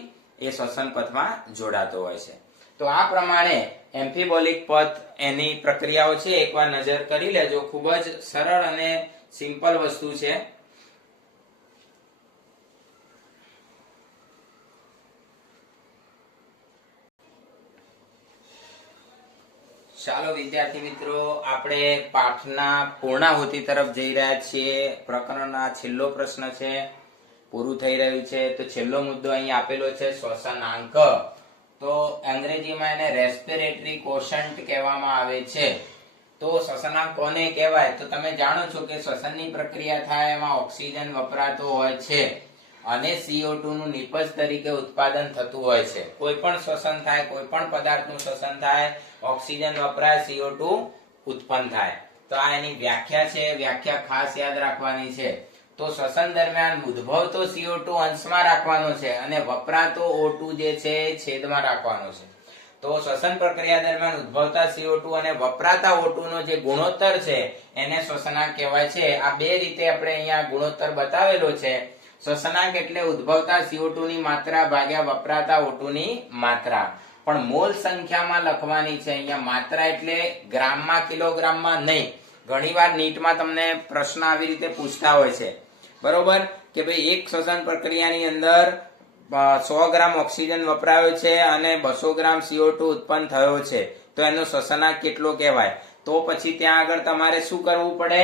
એ શ્વસન પથમાં જોડાતો હોય છે. તો આ પ્રમાણે એમ્ફીબોલિક પથ એની પ્રક્રિયાઓ છે, એકવાર નજર કરી લેજો. ખૂબ જ સરળ અને સિમ્પલ વસ્તુ છે. ચાલો વિદ્યાર્થી મિત્રો, આપણે પાઠના પૂર્ણાહુતિ તરફ જઈ રહ્યા છીએ. પ્રકરણનો છેલ્લો પ્રશ્ન છે, પૂરું થઈ રહ્યું છે. તો છેલ્લો મુદ્દો અહીં આપેલો છે શ્વસનાંક. તો અંગ્રેજીમાં એને રેસ્પિરેટરી કોશન્ટ કહેવામાં આવે છે. તો શ્વસનાંક કોને કહેવાય, તો તમે જાણો છો કે શ્વસનની પ્રક્રિયા થાય એમાં ઓક્સિજન વપરાતો હોય છે અને CO2 નું નિપજ તરીકે ઉત્પાદન થતું હોય છે. કોઈ પણ શ્વસન થાય, કોઈ પણ પદાર્થનું શ્વસન થાય, ઓક્સિજન વપરાય, CO2 ઉત્પન્ન થાય. તો આ એની વ્યાખ્યા છે. વ્યાખ્યા ખાસ યાદ રાખવાની છે. તો શ્વસન દરમિયાન ઉદ્ભવતો CO2 અંશમાં રાખવાનો છે અને વપરાતો O2 જે છે છેદમાં રાખવાનો છે. તો શ્વસન પ્રક્રિયા દરમિયાન ઉદ્ભવતા CO2 અને વપરાતા O2 નો જે ગુણોત્તર છે એને શ્વસનાંક કહેવાય છે. આ બે રીતે આપણે અહીંયા ગુણોત્તર બતાવેલો છે. શ્વસનાંક એટલે ઉદ્ભવતા CO2 ની માત્રા ભાગ્યા વપરાતા O2 ની માત્રા. પણ મોલ સંખ્યામાં લખવાની છે. અહીંયા માત્રા એટલે ગ્રામમાં કિલોગ્રામમાં નહીં. ઘણીવાર નીટમાં તમને પ્રશ્ન આવી રીતે પૂછતા હોય છે, બરોબર, કે ભાઈ એક શ્વસન પ્રક્રિયાની અંદર 100 ગ્રામ ઓક્સિજન વપરાયો છે અને 200 ગ્રામ CO2 ઉત્પન્ન થયો છે, તો એનો શ્વસનાંક કેટલો કહેવાય? તો પછી ત્યાં આગળ તમારે શું કરવું પડે?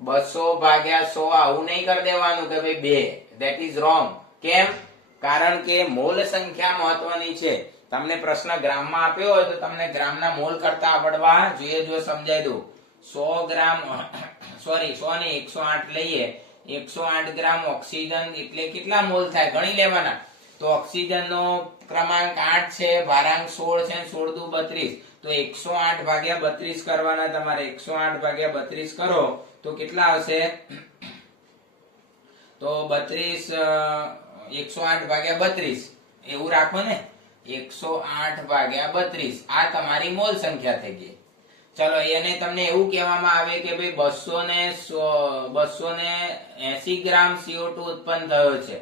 200 ભાગ્યા 100 આવું નહીં કરી દેવાનું કે ભાઈ 2. That is wrong. કેમ? કારણ કે મોલ સંખ્યા મહત્વની છે. તમને પ્રશ્ન ગ્રામમાં આપ્યો હોય તો તમને ગ્રામના મોલ કરતા આવડવા જોઈએ. જો સમજાઈ દઉં, 100 ગ્રામ સોરી 100 ને 108 લઈએ, 108 ગ્રામ ઓક્સિજન એટલે કેટલા મોલ થાય ગણી લેવાના. તો ઓક્સિજનનો ક્રમાંક 8 છે, ભારાંક 16 છે, 16 દુ 32. તો 108 ભાગ્યા 32 કરવાના તમારે. 108 ભાગ્યા 32 કરો તો કેટલા આવશે? તો 32 108 ભાગ્યા 32 એવું રાખો ને. 108 ભાગ્યા 32 આ તમારી મોલ સંખ્યા થઈ ગઈ. ચલો, એને તમને એવું કહેવામાં આવે કે ભાઈ 280 ગ્રામ CO2 ઉત્પન્ન થયો છે.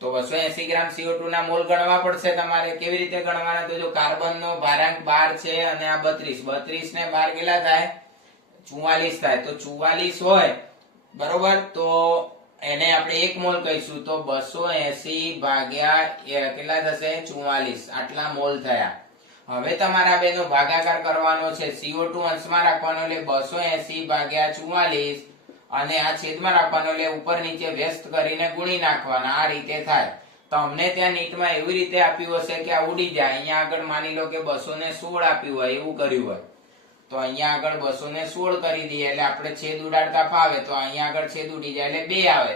તો 280 ગ્રામ CO2 ના મોલ ગણવા પડશે તમારે. કેવી રીતે ગણવાના? તો જો કાર્બનનો ભારાંક 12 છે અને આ 32 ને 12 કેટલા થાય? 44 થાય. તો 44 હોય, બરોબર, તો એને આપણે 1 મોલ કહીશું. તો 280 ભાગ્યા કેટલા થશે? 44. આટલા મોલ થયા. હવે તમારા બેનો ભાગાકાર કરવાનો છે. CO2 અંશમાં રાખવાનો એટલે 280 ભાગ્યા 44 અને આ છેદમાં રાખવાનો એટલે ઉપર નીચે વ્યસ્ત કરીને ગુણી નાખવાના. આ રીતે થાય. તો અમને ત્યાં નીટમાં એવી રીતે આપ્યું હશે કે આ ઉડી જાય. અહીંયા આગળ માની લો કે 216 આપ્યું હોય, એવું કર્યું હોય, તો અહીંયા આગળ 216 કરી દઈએ એટલે આપણે છેદ ઉડાડતા ફાવે. તો અહીંયા આગળ છેદ ઉડી જાય એટલે 2 આવે.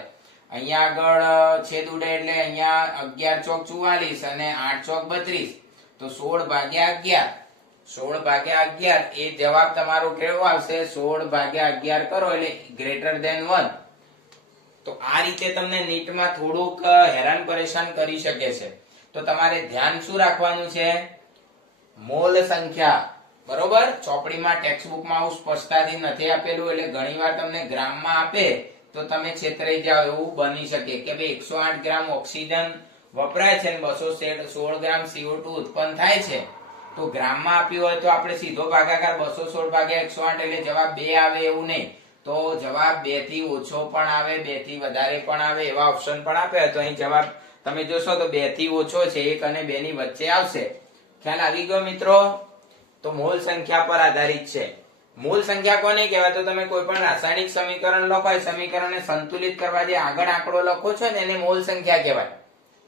અહીંયા આગળ છેદ ઉડે એટલે અહીંયા 11 ચોક 44 અને 8 ચોક 32. તો 16 ભાગ્યા 11. 16 ભાગ્યા 11 એ જવાબ તમારો કેવો આવશે? 16 ભાગ્યા 11 કરો એટલે ગ્રેટર ધેન 1. તો આ રીતે તમને નીટમાં થોડુંક હેરાન પરેશાન કરી શકે છે. તો તમારે ધ્યાન શું રાખવાનું છે? મોલ સંખ્યા. બરોબર, ચોપડીમાં ટેક્સ્ટબુકમાં આવું સ્પષ્ટતાથી નથી આપેલું એટલે ઘણીવાર તમને ગ્રામમાં આપે તો તમે છેતરાઈ જાઓ એવું બની શકે કે ભાઈ 108 ગ્રામ ઓક્સિજન વપરાય છે અને 216 ગ્રામ CO2 ઉત્પન્ન થાય છે. તો ગ્રામમાં આપ્યું હોય તો આપણે સીધો ભાગાકાર 216 ભાગ્યા 108 એટલે જવાબ 2 આવે એવું નહીં. તો જવાબ 2 થી ઓછો પણ આવે, 2 થી વધારે પણ આવે, એવા ઓપ્શન પણ આપ્યા. તો અહીં જવાબ તમે જોશો તો 2 થી ઓછો છે, 1 અને 2 ની વચ્ચે આવશે. ખ્યાલ આવી ગયો મિત્રો? તો મોલ સંખ્યા પર આધારિત છે. મૂળ સંખ્યા કોને કહેવાય? તો તમે કોઈ પણ રાસાયણિક સમીકરણ લખો, એ સમીકરણને સંતુલિત કરવા જે આગળ આંકડો લખો છો ને એને મોલ સંખ્યા કહેવાય.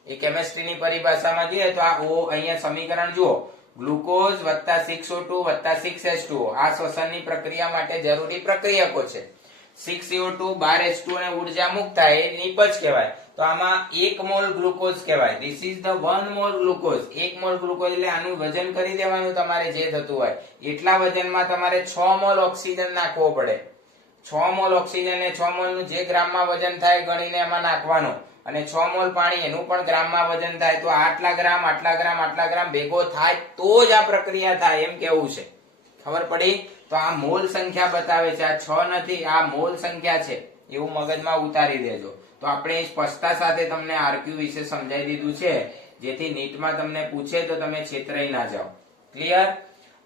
એ કેમિસ્ટ્રીની પરિભાષામાં જોઈએ તો આ O અહીંયા સમીકરણ જુઓ, ગ્લુકોઝ + 6O2 + 6H2O આ શ્વસનની પ્રક્રિયા માટે જરૂરી પ્રક્રિયકો છે. 6CO2 12H2 અને ઉર્જા મુક્ત થાય એ નિપજ કહેવાય. તો આમાં 1 મોલ ગ્લુકોઝ કહેવાય. This is the 1 mall glucose. 1 mall glucose એટલે આનું વજન કરી દેવાનું તમારે જે થતું હોય એટલા વજનમાં તમારે 6 મોલ ઓક્સિજન નાખવો પડે. 6 મોલ ઓક્સિજન અને 6 મોલ નું જે ગ્રામમાં વજન થાય ગણીને એમાં નાખવાનો અને 6 મોલ પાણી એનું પણ ગ્રામમાં વજન થાય તો આટલા ગ્રામ આટલા ગ્રામ આટલા ગ્રામ ભેગો થાય તો જ આ પ્રક્રિયા થાય એમ કેવું છે. ખબર પડી? તો આ મોલ સંખ્યા બતાવે છે, આ 6 નથી, આ મોલ સંખ્યા છે એવું મગજમાં ઉતારી દેજો. તો આપણે સ્પષ્ટતા સાથે તમને આરક્યુ વિશે સમજાવી દીધું છે જેથી નીટમાં તમને પૂછે તો તમે છેતરાઈ ના જાઓ. ક્લિયર?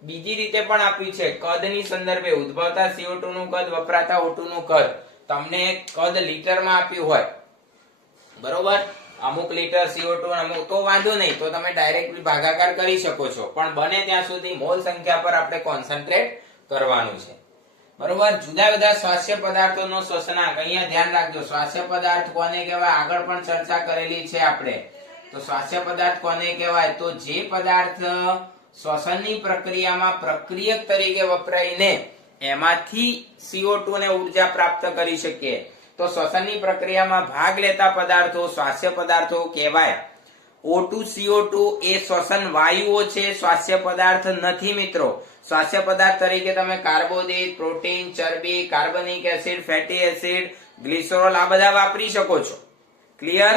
બીજી રીતે પણ આપ્યું છે કદની સંદર્ભે ઉદ્ભવતા CO2 નું કદ વપરાતા O2 નું કદ. તમને કદ લીટરમાં આપ્યું હોય બરોબર, અમુક લીટર CO2 અમુક તો વાંધો નહીં, તો તમે ડાયરેક્ટલી ભાગાકાર કરી શકો છો, પણ બને ત્યાં સુધી મોલ સંખ્યા પર આપણે કોન્સન્ટ્રેટ કરવાનું છે. બરોબર. જુદા જુદા સ્વાસ્થ્ય પદાર્થોનો શ્વસનાંક અહીંયા ધ્યાન રાખજો. સ્વાસ્થ્ય પદાર્થ કોને કહેવાય આગળ પણ ચર્ચા કરેલી છે આપણે. તો સ્વાસ્થ્ય પદાર્થ કોને કહેવાય? તો જે પદાર્થ શ્વસનની પ્રક્રિયામાં પ્રક્રિયક તરીકે વપરાઈને એમાંથી CO2 ને ઉર્જા પ્રાપ્ત કરી શકીએ તો શ્વસનની પ્રક્રિયામાં ભાગ લેતા પદાર્થો સ્વાસ્થ્ય પદાર્થો કહેવાય. O2 CO2 એ શ્વસન વાયુઓ છે, સ્વાસ્થ્ય પદાર્થ નથી મિત્રો. સ્વાસ્થ્ય પદાર્થ તરીકે તમે કાર્બોદિત, પ્રોટીન, ચરબી, કાર્બનિક એસિડ, ફેટી એસિડ, ગ્લિસરોલ આ બધા વાપરી શકો છો. ક્લિયર?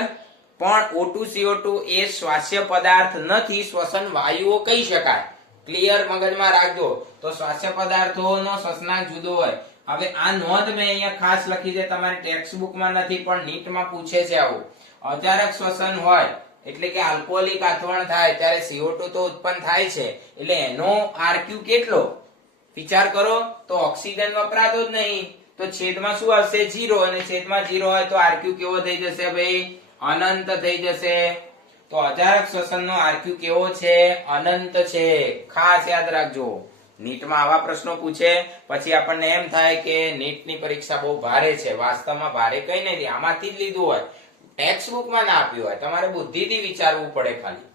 પણ O2 CO2 એ સ્વાસ્થ્ય પદાર્થ નથી, શ્વસન વાયુઓ કહી શકાય. ક્લિયર? મગજમાં રાખજો. તો સ્વાસ્થ્ય પદાર્થોનો શ્વસનાંક જુદો હોય. હવે આ નોંધ મેં અહીંયા ખાસ લખી છે, તમારી ટેક્સ્ટ બુકમાં નથી પણ નીટમાં પૂછે છે આવું. અચાનક શ્વસન હોય એટલે કે આલ્કોહોલિક આથવણ થાય ત્યારે CO2 તો ઉત્પન્ન થાય છે એટલે એનો RQ કેટલો વિચાર કરો. તો ઓક્સિજન વપરાતો જ નહીં તો છેદમાં શું આવશે? 0 અને છેદમાં 0 હોય તો RQ કેવો થઈ જશે ભાઈ? અનંત થઈ જશે. તો અચાનક શ્વસનનો RQ કેવો છે? અનંત છે. ખાસ યાદ રાખજો. નીટમાં આવા પ્રશ્નો પૂછે પછી આપણને એમ થાય કે નીટની પરીક્ષા બહુ ભારે છે. વાસ્તવમાં ભારે કઈ નથી, આમાંથી જ લીધું હોય, ટેક્સ્ટ બુકમાં ના આપ્યું હોય, તમારે બુદ્ધિથી વિચારવું પડે ખાલી.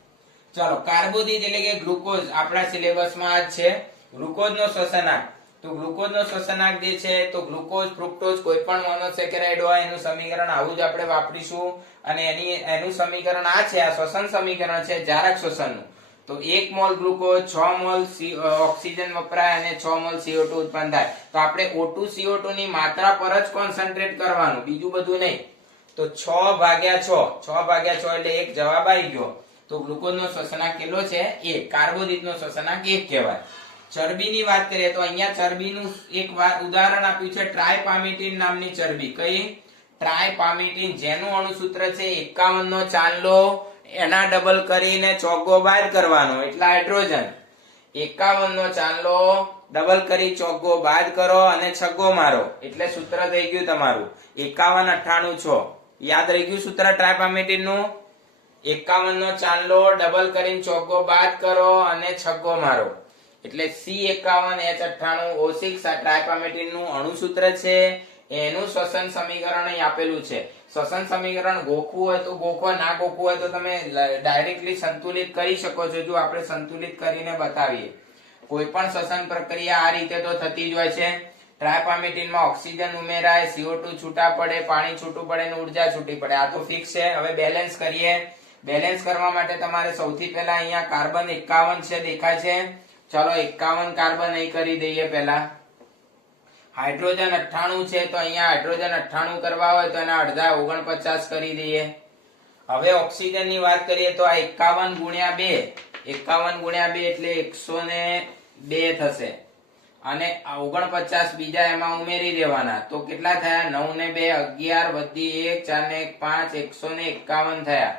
ચલો, કાર્બોદિત એટલે કે ગ્લુકોઝ આપણા સિલેબસમાં આ જ છે. ગ્લુકોઝનો શ્વસનાંક. તો ગ્લુકોઝનો શ્વસનાંક જે છે તો ગ્લુકોઝ, ફ્રુક્ટોઝ કોઈ પણ મોનોસેકેરાઇડ હોય એનું સમીકરણ આવું જ આપણે વાપરીશું અને એનું સમીકરણ આ છે, આ શ્વસન સમીકરણ છે જારક શ્વસનનું. તો 1 મોલ ગ્લુકોઝ 6 મોલ ઓક્સિજન વપરાય અને 6 મોલ CO2 ઉત્પન્ન થાય. તો આપણે O2 CO2 ની માત્રા પર જ કોન્સન્ટ્રેટ કરવાનું, બીજું બધું નહીં. તો 6/6 એટલે એક જવાબ આવી ગયો. તો ગ્લુકોઝનો શ્વસનાંક કેટલો છે? 1. કાર્બોદિતનો શ્વસનાંક 1 કહેવાય. ચરબીની વાત કરીએ તો અહીંયા ચરબીનું એક ઉદાહરણ આપ્યું છે, ટ્રાયપામિટીન નામની ચરબી. કઈ? ટ્રાયપામિટીન, જેનું અણુસૂત્ર છે 51 નો ચાંદલો એના ડબલ કરીને ચોગ્ગો બાદ કરવાનો એટલે હાઇડ્રોજન. 51 નો ચાંદલો ડબલ કરી ચોગ્ગો બાદ કરો અને છગ્ગો મારો એટલે સૂત્ર થઈ ગયું તમારું 5198 યાદ રહી ગયું સૂત્ર ટ્રાયપામિટીન નું? 51 નો ચાંદલો ડબલ કરીને ચોગ્ગો બાદ કરો અને છગ્ગો મારો એટલે C51H98O6 આ ટ્રાયપામિટીન નું અણુસૂત્ર છે. એનું શ્વસન સમીકરણ અહીં આપેલું છે. શ્વસન સમીકરણ ગોખવું હોય તો ગોખો, ના ગોખવું હોય તો તમે ડાયરેક્ટલી સંતુલિત કરી શકો છો. જો આપણે સંતુલિત કરીને બતાવીએ, કોઈ પણ શ્વસન પ્રક્રિયા આ રીતે તો થતી જ હોય છે. ટ્રાયપામિટીનમાં ઓક્સિજન ઉમેરાય, CO2 છૂટા પડે, પાણી છૂટું પડે અને ઉર્જા છૂટી પડે. આ તો ફિક્સ છે. હવે બેલેન્સ કરીએ. બેલેન્સ કરવા માટે તમારે સૌથી પહેલા અહીંયા કાર્બન 51 છે, દેખાય છે? ચલો 51 કાર્બન અહીં કરી દઈએ પહેલા. હાઇડ્રોજન 98 છે તો અહીંયા હાઇડ્રોજન 98 કરવા હોય તો એના અડધા 49 કરી દઈએ. હવે ઓક્સિજન ની વાત કરીએ તો આ 51 ગુણ્યા 2, 51 ગુણ્યા 2 એટલે 102 થશે અને આ 49 બીજા એમાં ઉમેરી દેવાના તો કેટલા થયા? 9 ને 2 11 વધી 1 4 ને 1 5 151 થયા.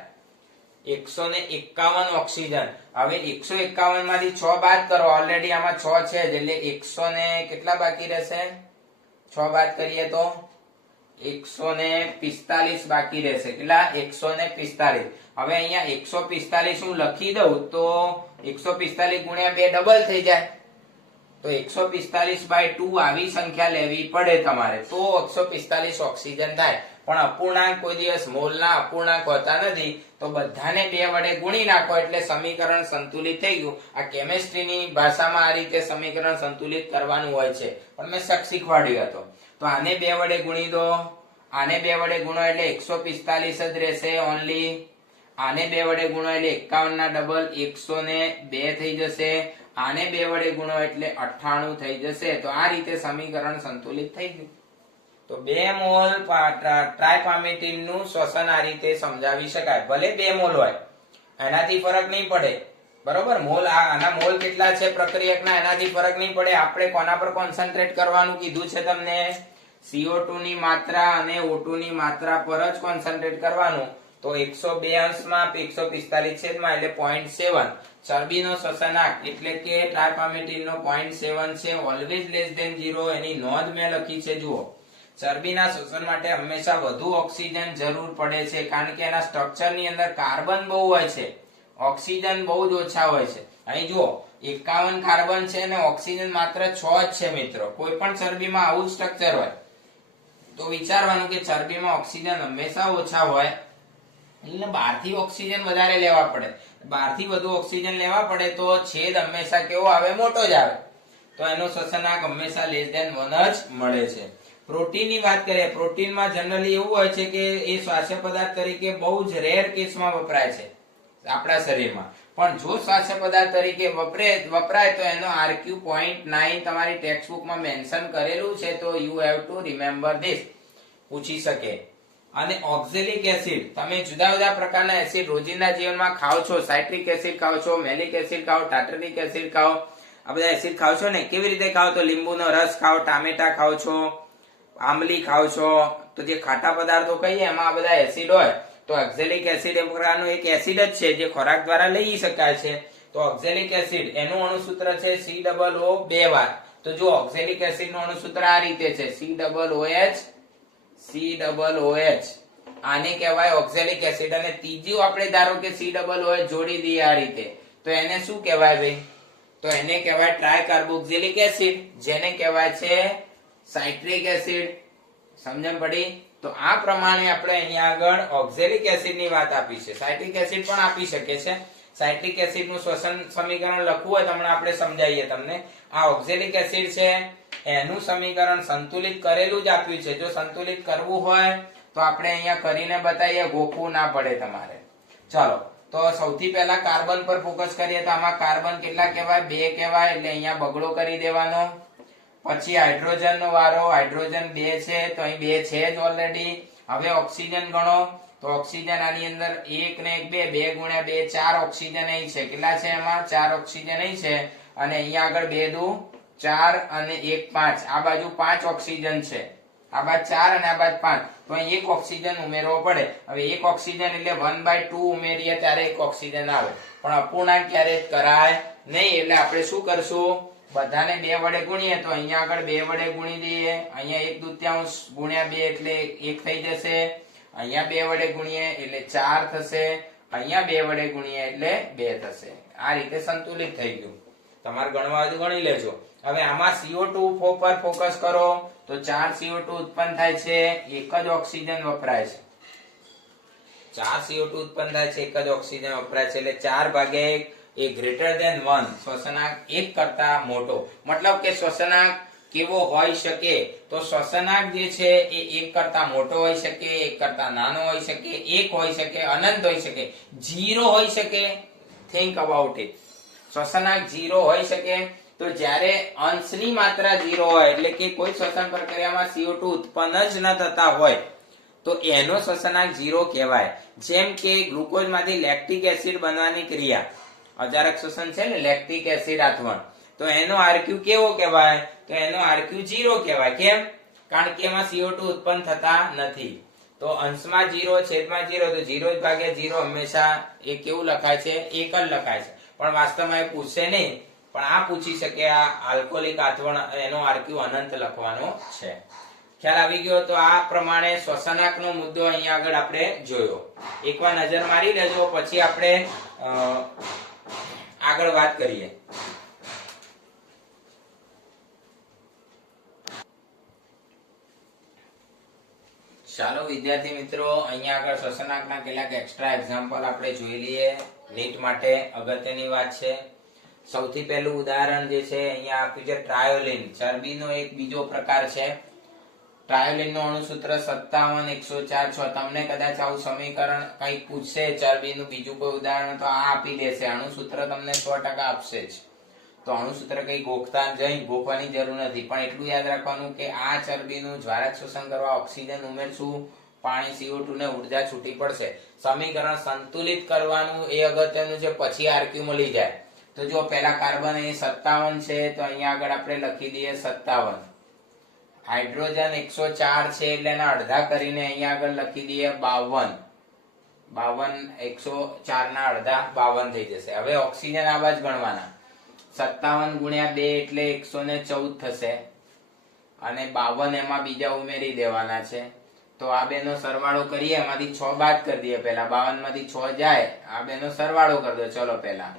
151 ઓક્સિજન. હવે 151 માંથી 6 બાદ કરો, ઓલરેડી આમાં 6 છે એટલે 100 ને કેટલા બાકી રહેશે? 6 બાદ કરીએ તો 145 બાકી રહેશે. કેટલા? 145. હવે અહીંયા 145 હું લખી દઉં તો 145 ગુણ્યા 2 ડબલ થઈ જાય તો 145/2 આવી સંખ્યા લેવી પડે તમારે તો 145 ઓક્સિજન થાય. પણ અપૂર્ણાંક કોઈ દિવસ મોલના અપૂર્ણાંક હોતા નથી તો બધાને 2 વડે ગુણી નાખો એટલે સમીકરણ સંતુલિત થઈ ગયું. આ કેમિસ્ટ્રીની ભાષામાં આ રીતે સમીકરણ સંતુલિત કરવાનું હોય છે પણ મેં શીખવાડ્યું હતો. તો આને 2 વડે ગુણી દો, આને 2 વડે ગુણો એટલે 145 જ રહેશે ઓનલી, આને 2 વડે ગુણો એટલે 51 ના ડબલ 102 થઈ જશે, આને 2 વડે ગુણો એટલે 98 થઈ જશે. તો આ રીતે સમીકરણ સંતુલિત થઈ ગયું. તો 2 મોલ ટ્રાયપામેટિન નું શ્વસન આ રીતે સમજાવી શકાય. ભલે 2 મોલ હોય એનાથી ફરક નહીં પડે, બરોબર. મોલ આના મોલ કેટલા છે પ્રક્રિયકના એનાથી ફરક નહીં પડે. આપણે કોના પર કોન્સન્ટ્રેટ કરવાનું કીધું છે તમને? CO2 ની માત્રા અને O2 ની માત્રા પર જ કોન્સન્ટ્રેટ કરવાનું. તો 102 અંશમાં 145 છેદમાં એટલે 0.7 ચરબીનો શ્વસનાંક એટલે કે ટ્રાયપામેટિન નો 0.7 છે. ઓલવેઝ લેસ ધેન 0 એની નોંધ મેં લખી છે. જુઓ, ચરબીના શોષણ માટે હંમેશા વધુ ઓક્સિજન જરૂર પડે છે, કારણ કે એના સ્ટ્રક્ચર ની અંદર કાર્બન બહુ હોય છે, ઓક્સિજન બહુ જ ઓછા હોય છે. અહીં જુઓ 51 કાર્બન છે અને ઓક્સિજન માત્ર 6 જ છે મિત્રો. કોઈ પણ ચરબીમાં આવું સ્ટ્રક્ચર હોય તો વિચારવાનું કે ચરબીમાં ઓક્સિજન હંમેશા ઓછા હોય એટલે બહારથી ઓક્સિજન વધારે લેવા પડે. બહારથી વધુ ઓક્સિજન લેવા પડે તો છેદ હંમેશા કેવો આવે? મોટો જ આવે. તો એનો શ્વસનાંક હંમેશા લેસ ધેન 1 જ મળે છે. પ્રોટીનની વાત કરીએ, પ્રોટીનમાં જનરલી એવું હોય છે કે એ સ્વાસ્થ્ય પદાર્થ તરીકે બહુ જ રેર કેસમાં વપરાય છે આપણા શરીરમાં. પણ જો સ્વાસ્થ્ય પદાર્થ તરીકે વપરાય તો એનો RQ 0.9 તમારી ટેક્સ્ટબુકમાં મેન્શન કરેલું છે. તો you have to remember this, પૂછી શકે. અને ઓક્ઝેલિક એસિડ, તમે જુદા જુદા પ્રકારના એસિડ રોજિંદા જીવનમાં ખાઓ છો. સાઇટ્રિક એસિડ ખાઓ છો, મેલિક એસિડ ખાઓ, ટાર્ટરિક એસિડ ખાઓ, આ બધા એસિડ ખાઓ છો ને. કેવી રીતે ખાઓ? તો લીંબુનો રસ ખાઓ, ટામેટા ખાઓ છો, આંબલી ખાઓ છો. તો જે ખાટા પદાર્થો કહીએ એમાં આ બધા એસિડ હોય. તો ઓક્ઝેલિક એસિડ એ પ્રકારનું એક એસિડ જ છે જે ખોરાક દ્વારા લઈ શકાય છે. તો ઓક્ઝેલિક એસિડ એનું અણુસૂત્ર છે COO 2 વાર. તો જો ઓક્ઝેલિક એસિડ નું અણુસૂત્ર આ રીતે છે COOH. આને કહેવાય ઓક્ઝેલિક એસિડ. અને ત્રીજું આપણે ધારો કે COOH જોડી દઈએ આ રીતે, તો એને શું કહેવાય ભાઈ? તો એને કહેવાય ટ્રાયકાર્બોક્સિલિક એસિડ, જેને કહેવાય છે સાઇટ્રિક એસિડ. સમજણ પડી? તો આ પ્રમાણે આપણે અહીંયા આગળ ઓક્ઝેલિક એસિડ ની વાત આપી છે. સાઇટ્રિક એસિડ પણ આપી શકે છે. સાઇટ્રિક એસિડ નું શ્વસન સમીકરણ લખવું હોય તો હમણાં આપણે સમજાવીએ તમને. આ ઓક્ઝેલિક એસિડ છે એનું સમીકરણ સંતુલિત કરેલું જ આપ્યું છે. જો સંતુલિત કરવું હોય તો આપણે અહીંયા કરીને બતાવીએ, ગોખવું ના પડે તમારે. ચાલો, તો સૌથી પહેલા કાર્બન પર ફોકસ કરીએ. તો આમાં કાર્બન કેટલા કહેવાય? 2 કહેવાય. એટલે અહીંયા બગડો કરી દેવાનો. પછી હાઇડ્રોજન નો વારો. હાઇડ્રોજન 2 છે તો અહીં 2 છે જ ઓલરેડી. હવે ઓક્સિજન ગણો. તો ઓક્સિજન આની અંદર 1 ને 1 2 ગુણ્યા 2 4 ઓક્સિજન અહીં છે. કેટલા છે એમાં? 4 ઓક્સિજન અહીં છે. અને અહીંયા આગળ 2 દુ 4 અને 1 5. આ બાજુ 5 ઓક્સિજન છે, આ બાજુ 4 અને આ બાજુ 5. તો અહીં 1 ઓક્સિજન ઉમેરવો પડે. હવે 1 ઓક્સિજન એટલે 1/2 ઉમેરીએ ત્યારે 1 ઓક્સિજન આવે. પણ અપૂર્ણાંક ક્યારે કરાય નહીં. એટલે આપણે શું કરશું? બધાને 2 વડે ગુણીએ તો અહીંયા આગળ 2 વડે ગુણી દઈએ. અહીંયા 1/2 ગુણ્યા 2 એટલે 1 થઈ જશે. અહીંયા 2 વડે ગુણીએ એટલે 4 થશે. અહીંયા 2 વડે ગુણીએ એટલે 2 થશે. આ રીતે સંતુલિત થઈ ગયું. તમારે ગણવા હોય તો ગણી લેજો. હવે આમાં CO2 પર ફોકસ કરો. તો 4 CO2 ઉત્પન્ન થાય છે, 1 જ ઓક્સિજન વપરાય છે. 4 CO2 ઉત્પન્ન થાય છે, 1 જ ઓક્સિજન વપરાય છે. એટલે 4 ભાગ્યા 1 એ ગ્રેટર ધેન 1. શ્વસનાંક 1 કરતા મોટો. મતલબ કે શ્વસનાંક કેવો હોઈ શકે? તો શ્વસનાંક જે છે એ 1 કરતા મોટો હોઈ શકે, 1 કરતા નાનો હોઈ શકે, 1 હોઈ શકે, અનંત હોઈ શકે, 0 હોઈ શકે. Think about it. શ્વસનાંક 0 હોઈ શકે. તો જ્યારે અંશની માત્રા 0 હોય એટલે કે કોઈ શ્વસન પ્રક્રિયામાં CO2 ઉત્પન્ન જ ન થતા હોય તો એનો શ્વસનાંક 0 કહેવાય. જેમ કે ગ્લુકોઝમાંથી લેક્ટિક એસિડ બનવાની ક્રિયા, અજારક શ્વસન છે ને, લેક્ટિક એસિડ આથવણ, તો એનો RQ કેવો કહેવાય? તો એનો RQ 0 કહેવાય. કેમ? કારણ કે એમાં CO2 ઉત્પન્ન થતા નથી. તો અંશમાં 0 છેદમાં 0, તો 0 ભાગ્યા 0 હંમેશા એ કેવું લખાય છે? 1 જ લખાય છે. પણ વાસ્તવમાં એ પૂછશે નહીં, પણ આ પૂછી શકે આ આલ્કોહોલિક આથવણ એનો RQ અનંત લખવાનો છે. ખ્યાલ આવી ગયો? તો આ પ્રમાણે શ્વસનાંકનો મુદ્દો અહીંયા આગળ આપણે જોયો. એકવાર નજર મારી લેજો, પછી આપણે આગળ વાત કરીએ. ચાલો વિદ્યાર્થી મિત્રો, અહીંયા આગળ શ્વસનાંકના કેટલાક એક્સ્ટ્રા એક્ઝામ્પલ આપણે જોઈ લઈએ. નીટ માટે અગત્યની વાત છે. સૌથી પહેલું ઉદાહરણ જે છે અહીંયા આપ્યું છે ટ્રાયોલિન. ચરબીનો એક બીજો પ્રકાર છે. ટ્રાયોલિન નું અણુસૂત્ર 57, 104, 6. તમને કદાચ આવું સમીકરણ કઈક પૂછશે ચરબીનું બીજું કોઈ ઉદાહરણ તો આ આપી દેશે, અણુસૂત્ર તમને 100% આપશે જ. તો અણુસૂત્ર કઈ ગોખવાની જરૂર નથી, પણ એટલું યાદ રાખવાનું કે આ ચરબીનું જ્વારક શોષણ કરવા ઓક્સિજન ઉમેરશું, પાણી CO2 ને ઉર્જા છૂટી પડશે. સમીકરણ સંતુલિત કરવાનું એ અગત્યનું છે, પછી આરક્યુ મળી જાય. તો જો પેલા કાર્બન અહીં 57 છે તો અહીંયા આગળ આપણે લખી દઈએ 57. હાઇડ્રોજન 104 છે એટલે એના અડધા કરીને અહીંયા આગળ લખી દઈએ 52. 104 ના અડધા 52 થઈ જશે. હવે ઓક્સિજન આ બાજુ ગણવાના, 57 ગુણ્યા 2 એટલે 114 થશે, અને 52 એમાં બીજા ઉમેરી દેવાના છે. તો આ બેનો સરવાળો કરીએ, એમાંથી 6 બાદ કરી દઈએ પહેલા, 52 માંથી 6 જાય, આ બેનો સરવાળો કરી દો ચલો પહેલા.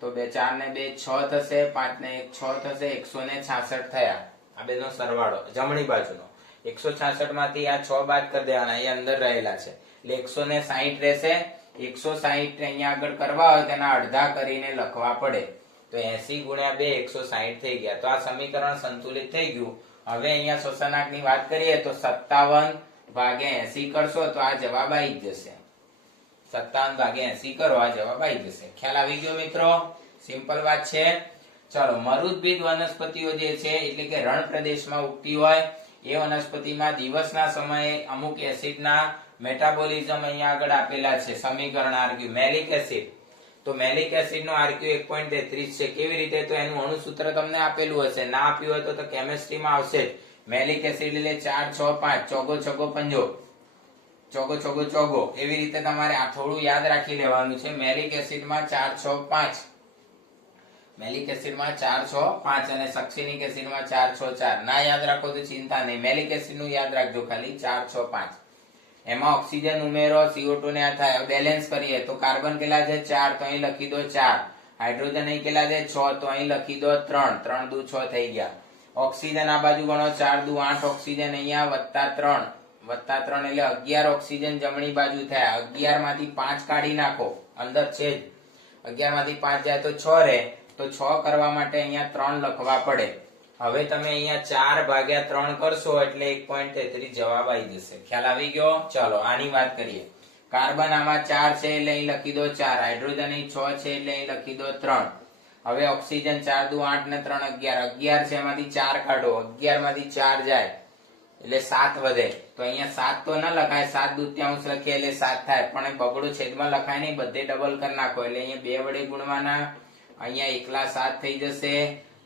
તો 4 ને 2 6 થશે, 5 ને 1 6 થશે, 166 થયા. આ બેનો સરવાળો જમણી બાજુનો. 166 માંથી આ 6 બાદ કરી દેવાના, એ અંદર રહેલા છે એટલે 160 રહેશે. 160 અહીંયા આગળ કરવા હોય તેના અડધા કરીને લખવા પડે, તો 80 ગુણ્યા 2 160 થઈ ગયા. તો આ સમીકરણ સંતુલિત થઈ ગયું. હવે અહીંયા શોષણાંકની વાત કરીએ તો 57 ભાગ્યા 80 કરશો તો આ જવાબ આવી જશે. 57 ભાગ્યા 80 કરો, આ જવાબ આવી જશે. ખ્યાલ આવી ગયો મિત્રો? સિમ્પલ વાત છે. ચલો, મરુદ્ભિદ વનસ્પતિઓ જે છે એટલે કે રણ પ્રદેશમાં ઉગતી હોય એ વનસ્પતિમાં દિવસના સમયે અમુક એસિડના મેટાબોલિઝમ અહીંયા આગળ આપેલા છે. સમીકરણ આરક્યુ મેલિક એસિડ, તો મેલિક એસિડ નો આરક્યુ 1.33 છે. કેવી રીતે? તો એનું અણુસૂત્ર તમને આપેલું હશે, ના આપ્યું હોય તો કેમિસ્ટ્રીમાં આવશે જ. મેલિક એસિડ એટલે 4 6 5 ચોગો છગો પંજો, ચોગો છગો ચોગો, એવી રીતે તમારે આ થોડું યાદ રાખી લેવાનું છે. મેલિક એસિડમાં 4 6 5, મેલિક એસિડમાં 4 6 5 અને સક્સિનિક એસિડમાં 4 6 4. ના યાદ રાખો તો ચિંતા નહીં, મેલિક એસિડ નું યાદ રાખજો ખાલી 4 6 5. એમાં ઓક્સિજન ઉમેરો, CO2 ને આ થાય. બેલેન્સ કરીએ તો કાર્બન કેટલા છે 4, તો અહીં લખી દો 4. હાઇડ્રોજન અહીં કેટલા છે 6, તો અહીં લખી દો 3. 3 દુ 6 થઈ ગયા. ઓક્સિજન આ બાજુ ગણો, 4 દુ 8 ઓક્સિજન, અહીંયા વત્તા 3 એટલે 11 ઓક્સિજન જમણી બાજુ થયા. 11 માંથી 5 કાઢી નાખો, અંદર છે જ. 11 માંથી 5 જાય તો 6 રહે, તો 6 કરવા માટે અહીંયા 3 લખવા પડે. હવે તમે અહીંયા 4 ભાગ્યા 3 કરશો એટલે 1.33 જવાબ આવી જશે. ખ્યાલ આવી ગયો? ચલો આની વાત કરીએ. કાર્બન આમાં 4 છે એટલે અહીં લખી દો 4, હાઇડ્રોજન અહીં 6 છે એટલે અહીં લખી દો 3. હવે ઓક્સિજન 4 દુ 8 ને 3 11, 11 છે એમાંથી 4 કાઢો, 11 માંથી 4 જાય એટલે 7 વધે. તો અહીંયા 7 તો ન લખાય, 7 દૂત્યાંશ લખીએ એટલે 7 થાય, પણ બગડું છેદમાં લખાય નહીં, બધે ડબલ કરી નાખો એટલે અહીંયા 2 વડે ગુણવાના, અહીંયા એકલા 7 થઈ જશે,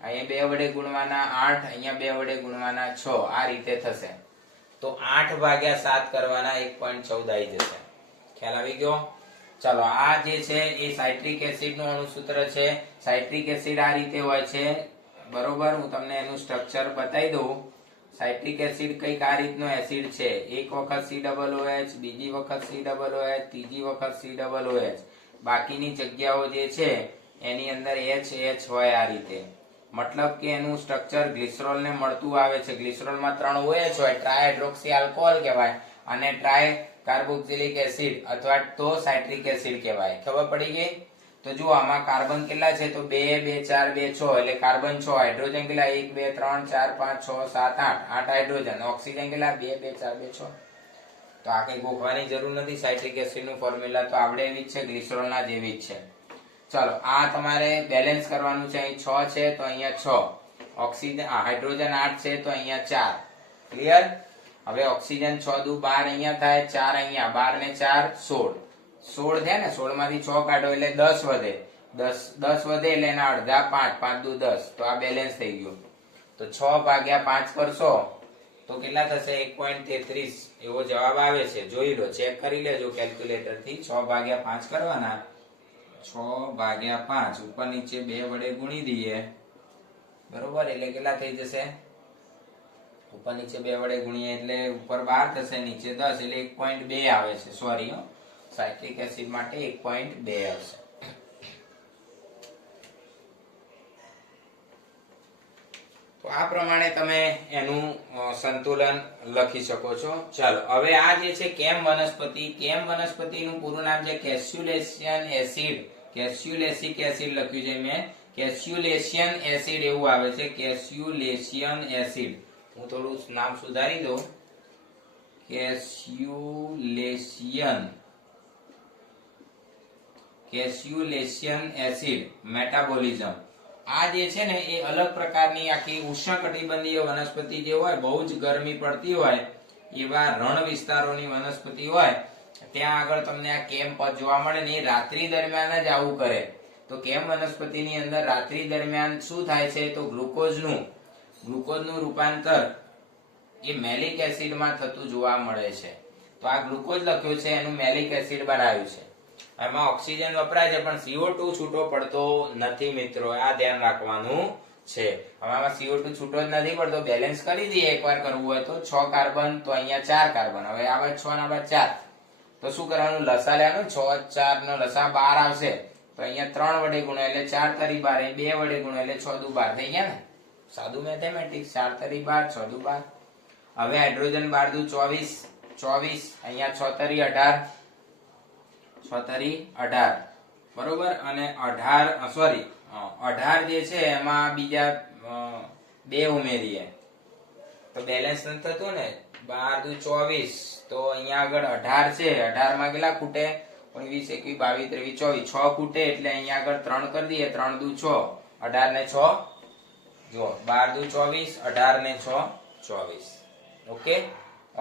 અહીંયા 2 વડે ગુણવાના 8, અહીંયા 2 વડે ગુણવાના 6. આ રીતે થશે. તો 8 ભાગ્યા 7 કરવાના 1.14 આવી જશે. ખ્યાલ આવી ગયો? ચલો, આ જે છે એ સાઇટ્રિક એસિડ નું અણુસૂત્ર છે. સાઇટ્રિક એસિડ આ રીતે હોય છે, બરોબર. હું તમને એનું સ્ટ્રક્ચર બતાવી દઉં. સાઇટ્રિક એસિડ કઈક આ રીતનો એસિડ છે. એક વખત COOH, બીજી વખત COOH, ત્રીજી વખત COOH. બાકીની જગ્યાઓ જે છે એની અંદર H હોય આ રીતે. મતલબ કે એનું સ્ટ્રક્ચર ગ્લિસરોલ ને મળતું આવે છે. ગ્લિસરોલ માં 3 OH હોય, ટ્રાયહાઇડ્રોક્સી આલ્કોહોલ કહેવાય, અને ટ્રાય કાર્બોક્સિલિક એસિડ અથવા તો સાઇટ્રિક એસિડ કહેવાય. ખબર પડી ગઈ? તો જુઓ આમાં કાર્બન કેટલા છે તો 2 2 4 2 6 એટલે કાર્બન 6, હાઇડ્રોજન કેટલા 1 2 3 4 5 6 7 8, 8 હાઇડ્રોજન, ઓક્સિજન કેટલા 2 2 4 2 6. તો આ કઈ ગોખવાની જરૂર નથી, સાઇટ્રિક એસિડ નું ફોર્મ્યુલા તો આવડે એવી જ છે, ગ્લિસરોલ ના જેવી જ છે. ચલો, આ તમારે બેલેન્સ કરવાનું છે. અહીં 6 છે તો અહીંયા 6, ઓક્સિજન હાઇડ્રોજન 8 છે તો અહીંયા 4. ક્લિયર? હવે ઓક્સિજન 6 દુ 12 અહીંયા થાય, 4 અહીંયા, 12 ને 4 16. 16 થયા ને, 16 માંથી 6 કાઢો એટલે 10 વધે, 10 વધે એટલે એના અડધા 5, 5 દુ 10. તો આ બેલેન્સ થઈ ગયું. તો 6 ભાગ્યા 5 કરશો તો કેટલા થશે 1.33 એવો જવાબ આવે છે. જોઈ લો, ચેક કરી લેજો કેલ્ક્યુલેટર થી. 6 ભાગ્યા 5 કરવાના, 6 ભાગ્યા 5 ઉપર નીચે 2 વડે ગુણી દઈએ, બરોબર. એટલે કેટલા થઈ જશે? ઉપર નીચે 2 વડે ગુણીએ એટલે ઉપર 12 થશે, નીચે 10 એટલે 1.2 આવે છે. સોરી, સાઇટ્રિક એસિડ માટે 1.2 આવશે. તો આ પ્રમાણે તમે એનું સંતુલન લખી શકો છો. ચાલો, હવે આ જે છે કેમ વનસ્પતિનું પૂરું નામ છે કેસ્યુલેશિયન એસિડ. કેસ્યુલેસિક એસિડ લખ્યું છે મેં, કેસ્યુલેશિયન એસિડ એવું આવે છે, કેસ્યુલેશિયન એસિડ. હું થોડું નામ સુધારી દઉં, કેસ્યુલેશિયન એસિડ મેટાબોલિઝમ. આ જે છે ને એ અલગ પ્રકારની આખી ઉષ્ણકટિબંધીય વનસ્પતિ જે હોય, બહુ જ ગરમી પડતી હોય એવા રણ વિસ્તારોની વનસ્પતિ હોય, ત્યાં આગળ તમને આ કેમ પદ જોવા મળે ને. એ રાત્રિ દરમિયાન જ આવું કરે. તો કેમ વનસ્પતિની અંદર રાત્રિ દરમિયાન શું થાય છે, તો ગ્લુકોઝનું રૂપાંતર એ મેલિક એસિડમાં થતું જોવા મળે છે. તો આ ગ્લુકોઝ લખ્યું છે, એનું મેલિક એસિડ બનાવ્યું છે. એમાં ઓક્સિજન વપરાય છે પણ CO2 છૂટો પડતો નથી મિત્રો, આ ધ્યાન રાખવાનું છે. હવે આમાં CO2 છૂટો જ નથી પડતો. બેલેન્સ કરી દઈએ એકવાર કરવું હોય તો. 6 કાર્બન તો અહીંયા 4 કાર્બન. હવે આ બાદ 6 ના બાદ 4, તો શું કરવાનું, લસા લેવાનું. 6 4 નો લસા 12 આવશે, તો અહીંયા 3 વડે ગુણ્યા એટલે 4 તરી 12, 2 વડે ગુણ્યા એટલે 6 દુ 12 થઈ ગયા ને. સાદું મેથેમેટિક્સ. 4 તરી 12, 6 દુ 12. હવે હાઇડ્રોજન 12 દુ 24, અહીંયા 6 તરી 18, 6 તરી 18 બરોબર. અને 18 જે છે એમાં બીજા 2 ઉમેરીએ તો બેલેન્સ નથી થતું ને. 12 દુ 24, તો અહીંયા આગળ 18 છે. 18 માં કેટલા ખૂટે, 19 21 22 23 24, 6 ખૂટે એટલે અહીંયા આગળ 3 કરી દઈએ. 3 દુ 6, 18 ને 6 જો 12 દુ 24, 18 ને 6 24. ઓકે.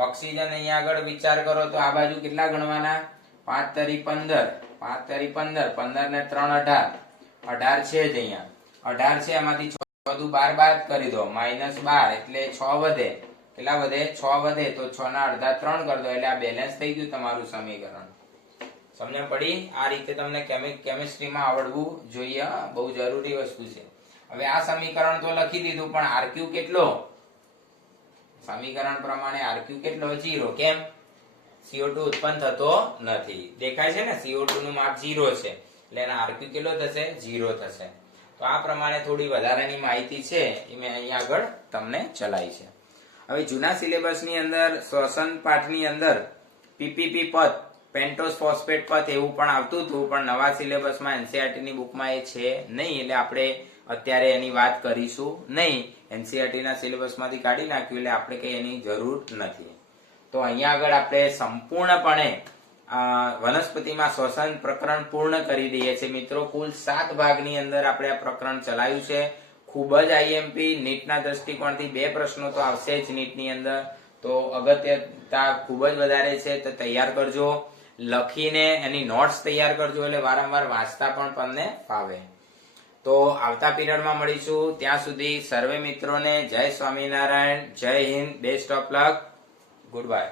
ઓક્સિજન અહીંયા આગળ વિચાર કરો તો આ બાજુ કેટલા ગણવાના, 5 તરી 15, 5 તરી 15, 15 ને 3 18, 18 છે જ અહીંયા. 18 છે, એમાંથી 6 દુ 12 બાદ કરી દો, -12 એટલે 6 વધે. કેટલા વધે, 6 વધે. તો 6 ના અડધા 3 કરી દો એટલે આ બેલેન્સ થઈ ગયું તમારું સમીકરણ. સમજણ પડી? આ રીતે તમને કેમિસ્ટ્રીમાં આવડવું જોઈએ, બહુ જરૂરી વસ્તુ છે. હવે આ સમીકરણ તો લખી દીધું, પણ આરક્યુ કેટલો, સમીકરણ પ્રમાણે આરક્યુ કેટલો, 0. કેમ, CO2 ઉત્પન્ન થતો નથી. દેખાય છે ને, CO2 નું માપ 0 છે એટલે એના આરક્યુ કેટલો થશે, 0 થશે. તો આ પ્રમાણે થોડી વધારાની માહિતી છે એ મેં અહીંયા આગળ તમને ચલાવી છે. હવે જૂના સિલેબસની અંદર શ્વસન પાઠની અંદર પીપીપી પદ, પેન્ટોસ ફોસ્ફેટ પદ એવું પણ આવતું હતું, પણ નવા સિલેબસમાં NCERT ની બુકમાં એ છે નહીં, એટલે આપણે અત્યારે એની વાત કરીશું નહીં. NCERT ના સિલેબસમાંથી કાઢી નાખ્યું એટલે આપણે કઈ એની જરૂર નથી. તો અહીંયા આગળ આપણે સંપૂર્ણપણે વનસ્પતિમાં શ્વસન પ્રકરણ પૂર્ણ કરી દઈએ છીએ મિત્રો. કુલ 7 ભાગની અંદર આપણે આ પ્રકરણ ચલાવ્યું છે. ખૂબ જ IMP નીટના દ્રષ્ટિકોણથી 2 પ્રશ્નો તો આવશે જ નીટની અંદર, તો અગત્યતા ખૂબ જ વધારે છે. તો તૈયાર કરજો, લખીને એની નોટ્સ તૈયાર કરજો, એટલે વારંવાર વાંચતા પણ તમને ફાવે. તો આવતા પીરિયડમાં મળીશું. ત્યાં સુધી સર્વે મિત્રોને જય સ્વામિનારાયણ, જય Hind, best of luck, good bye.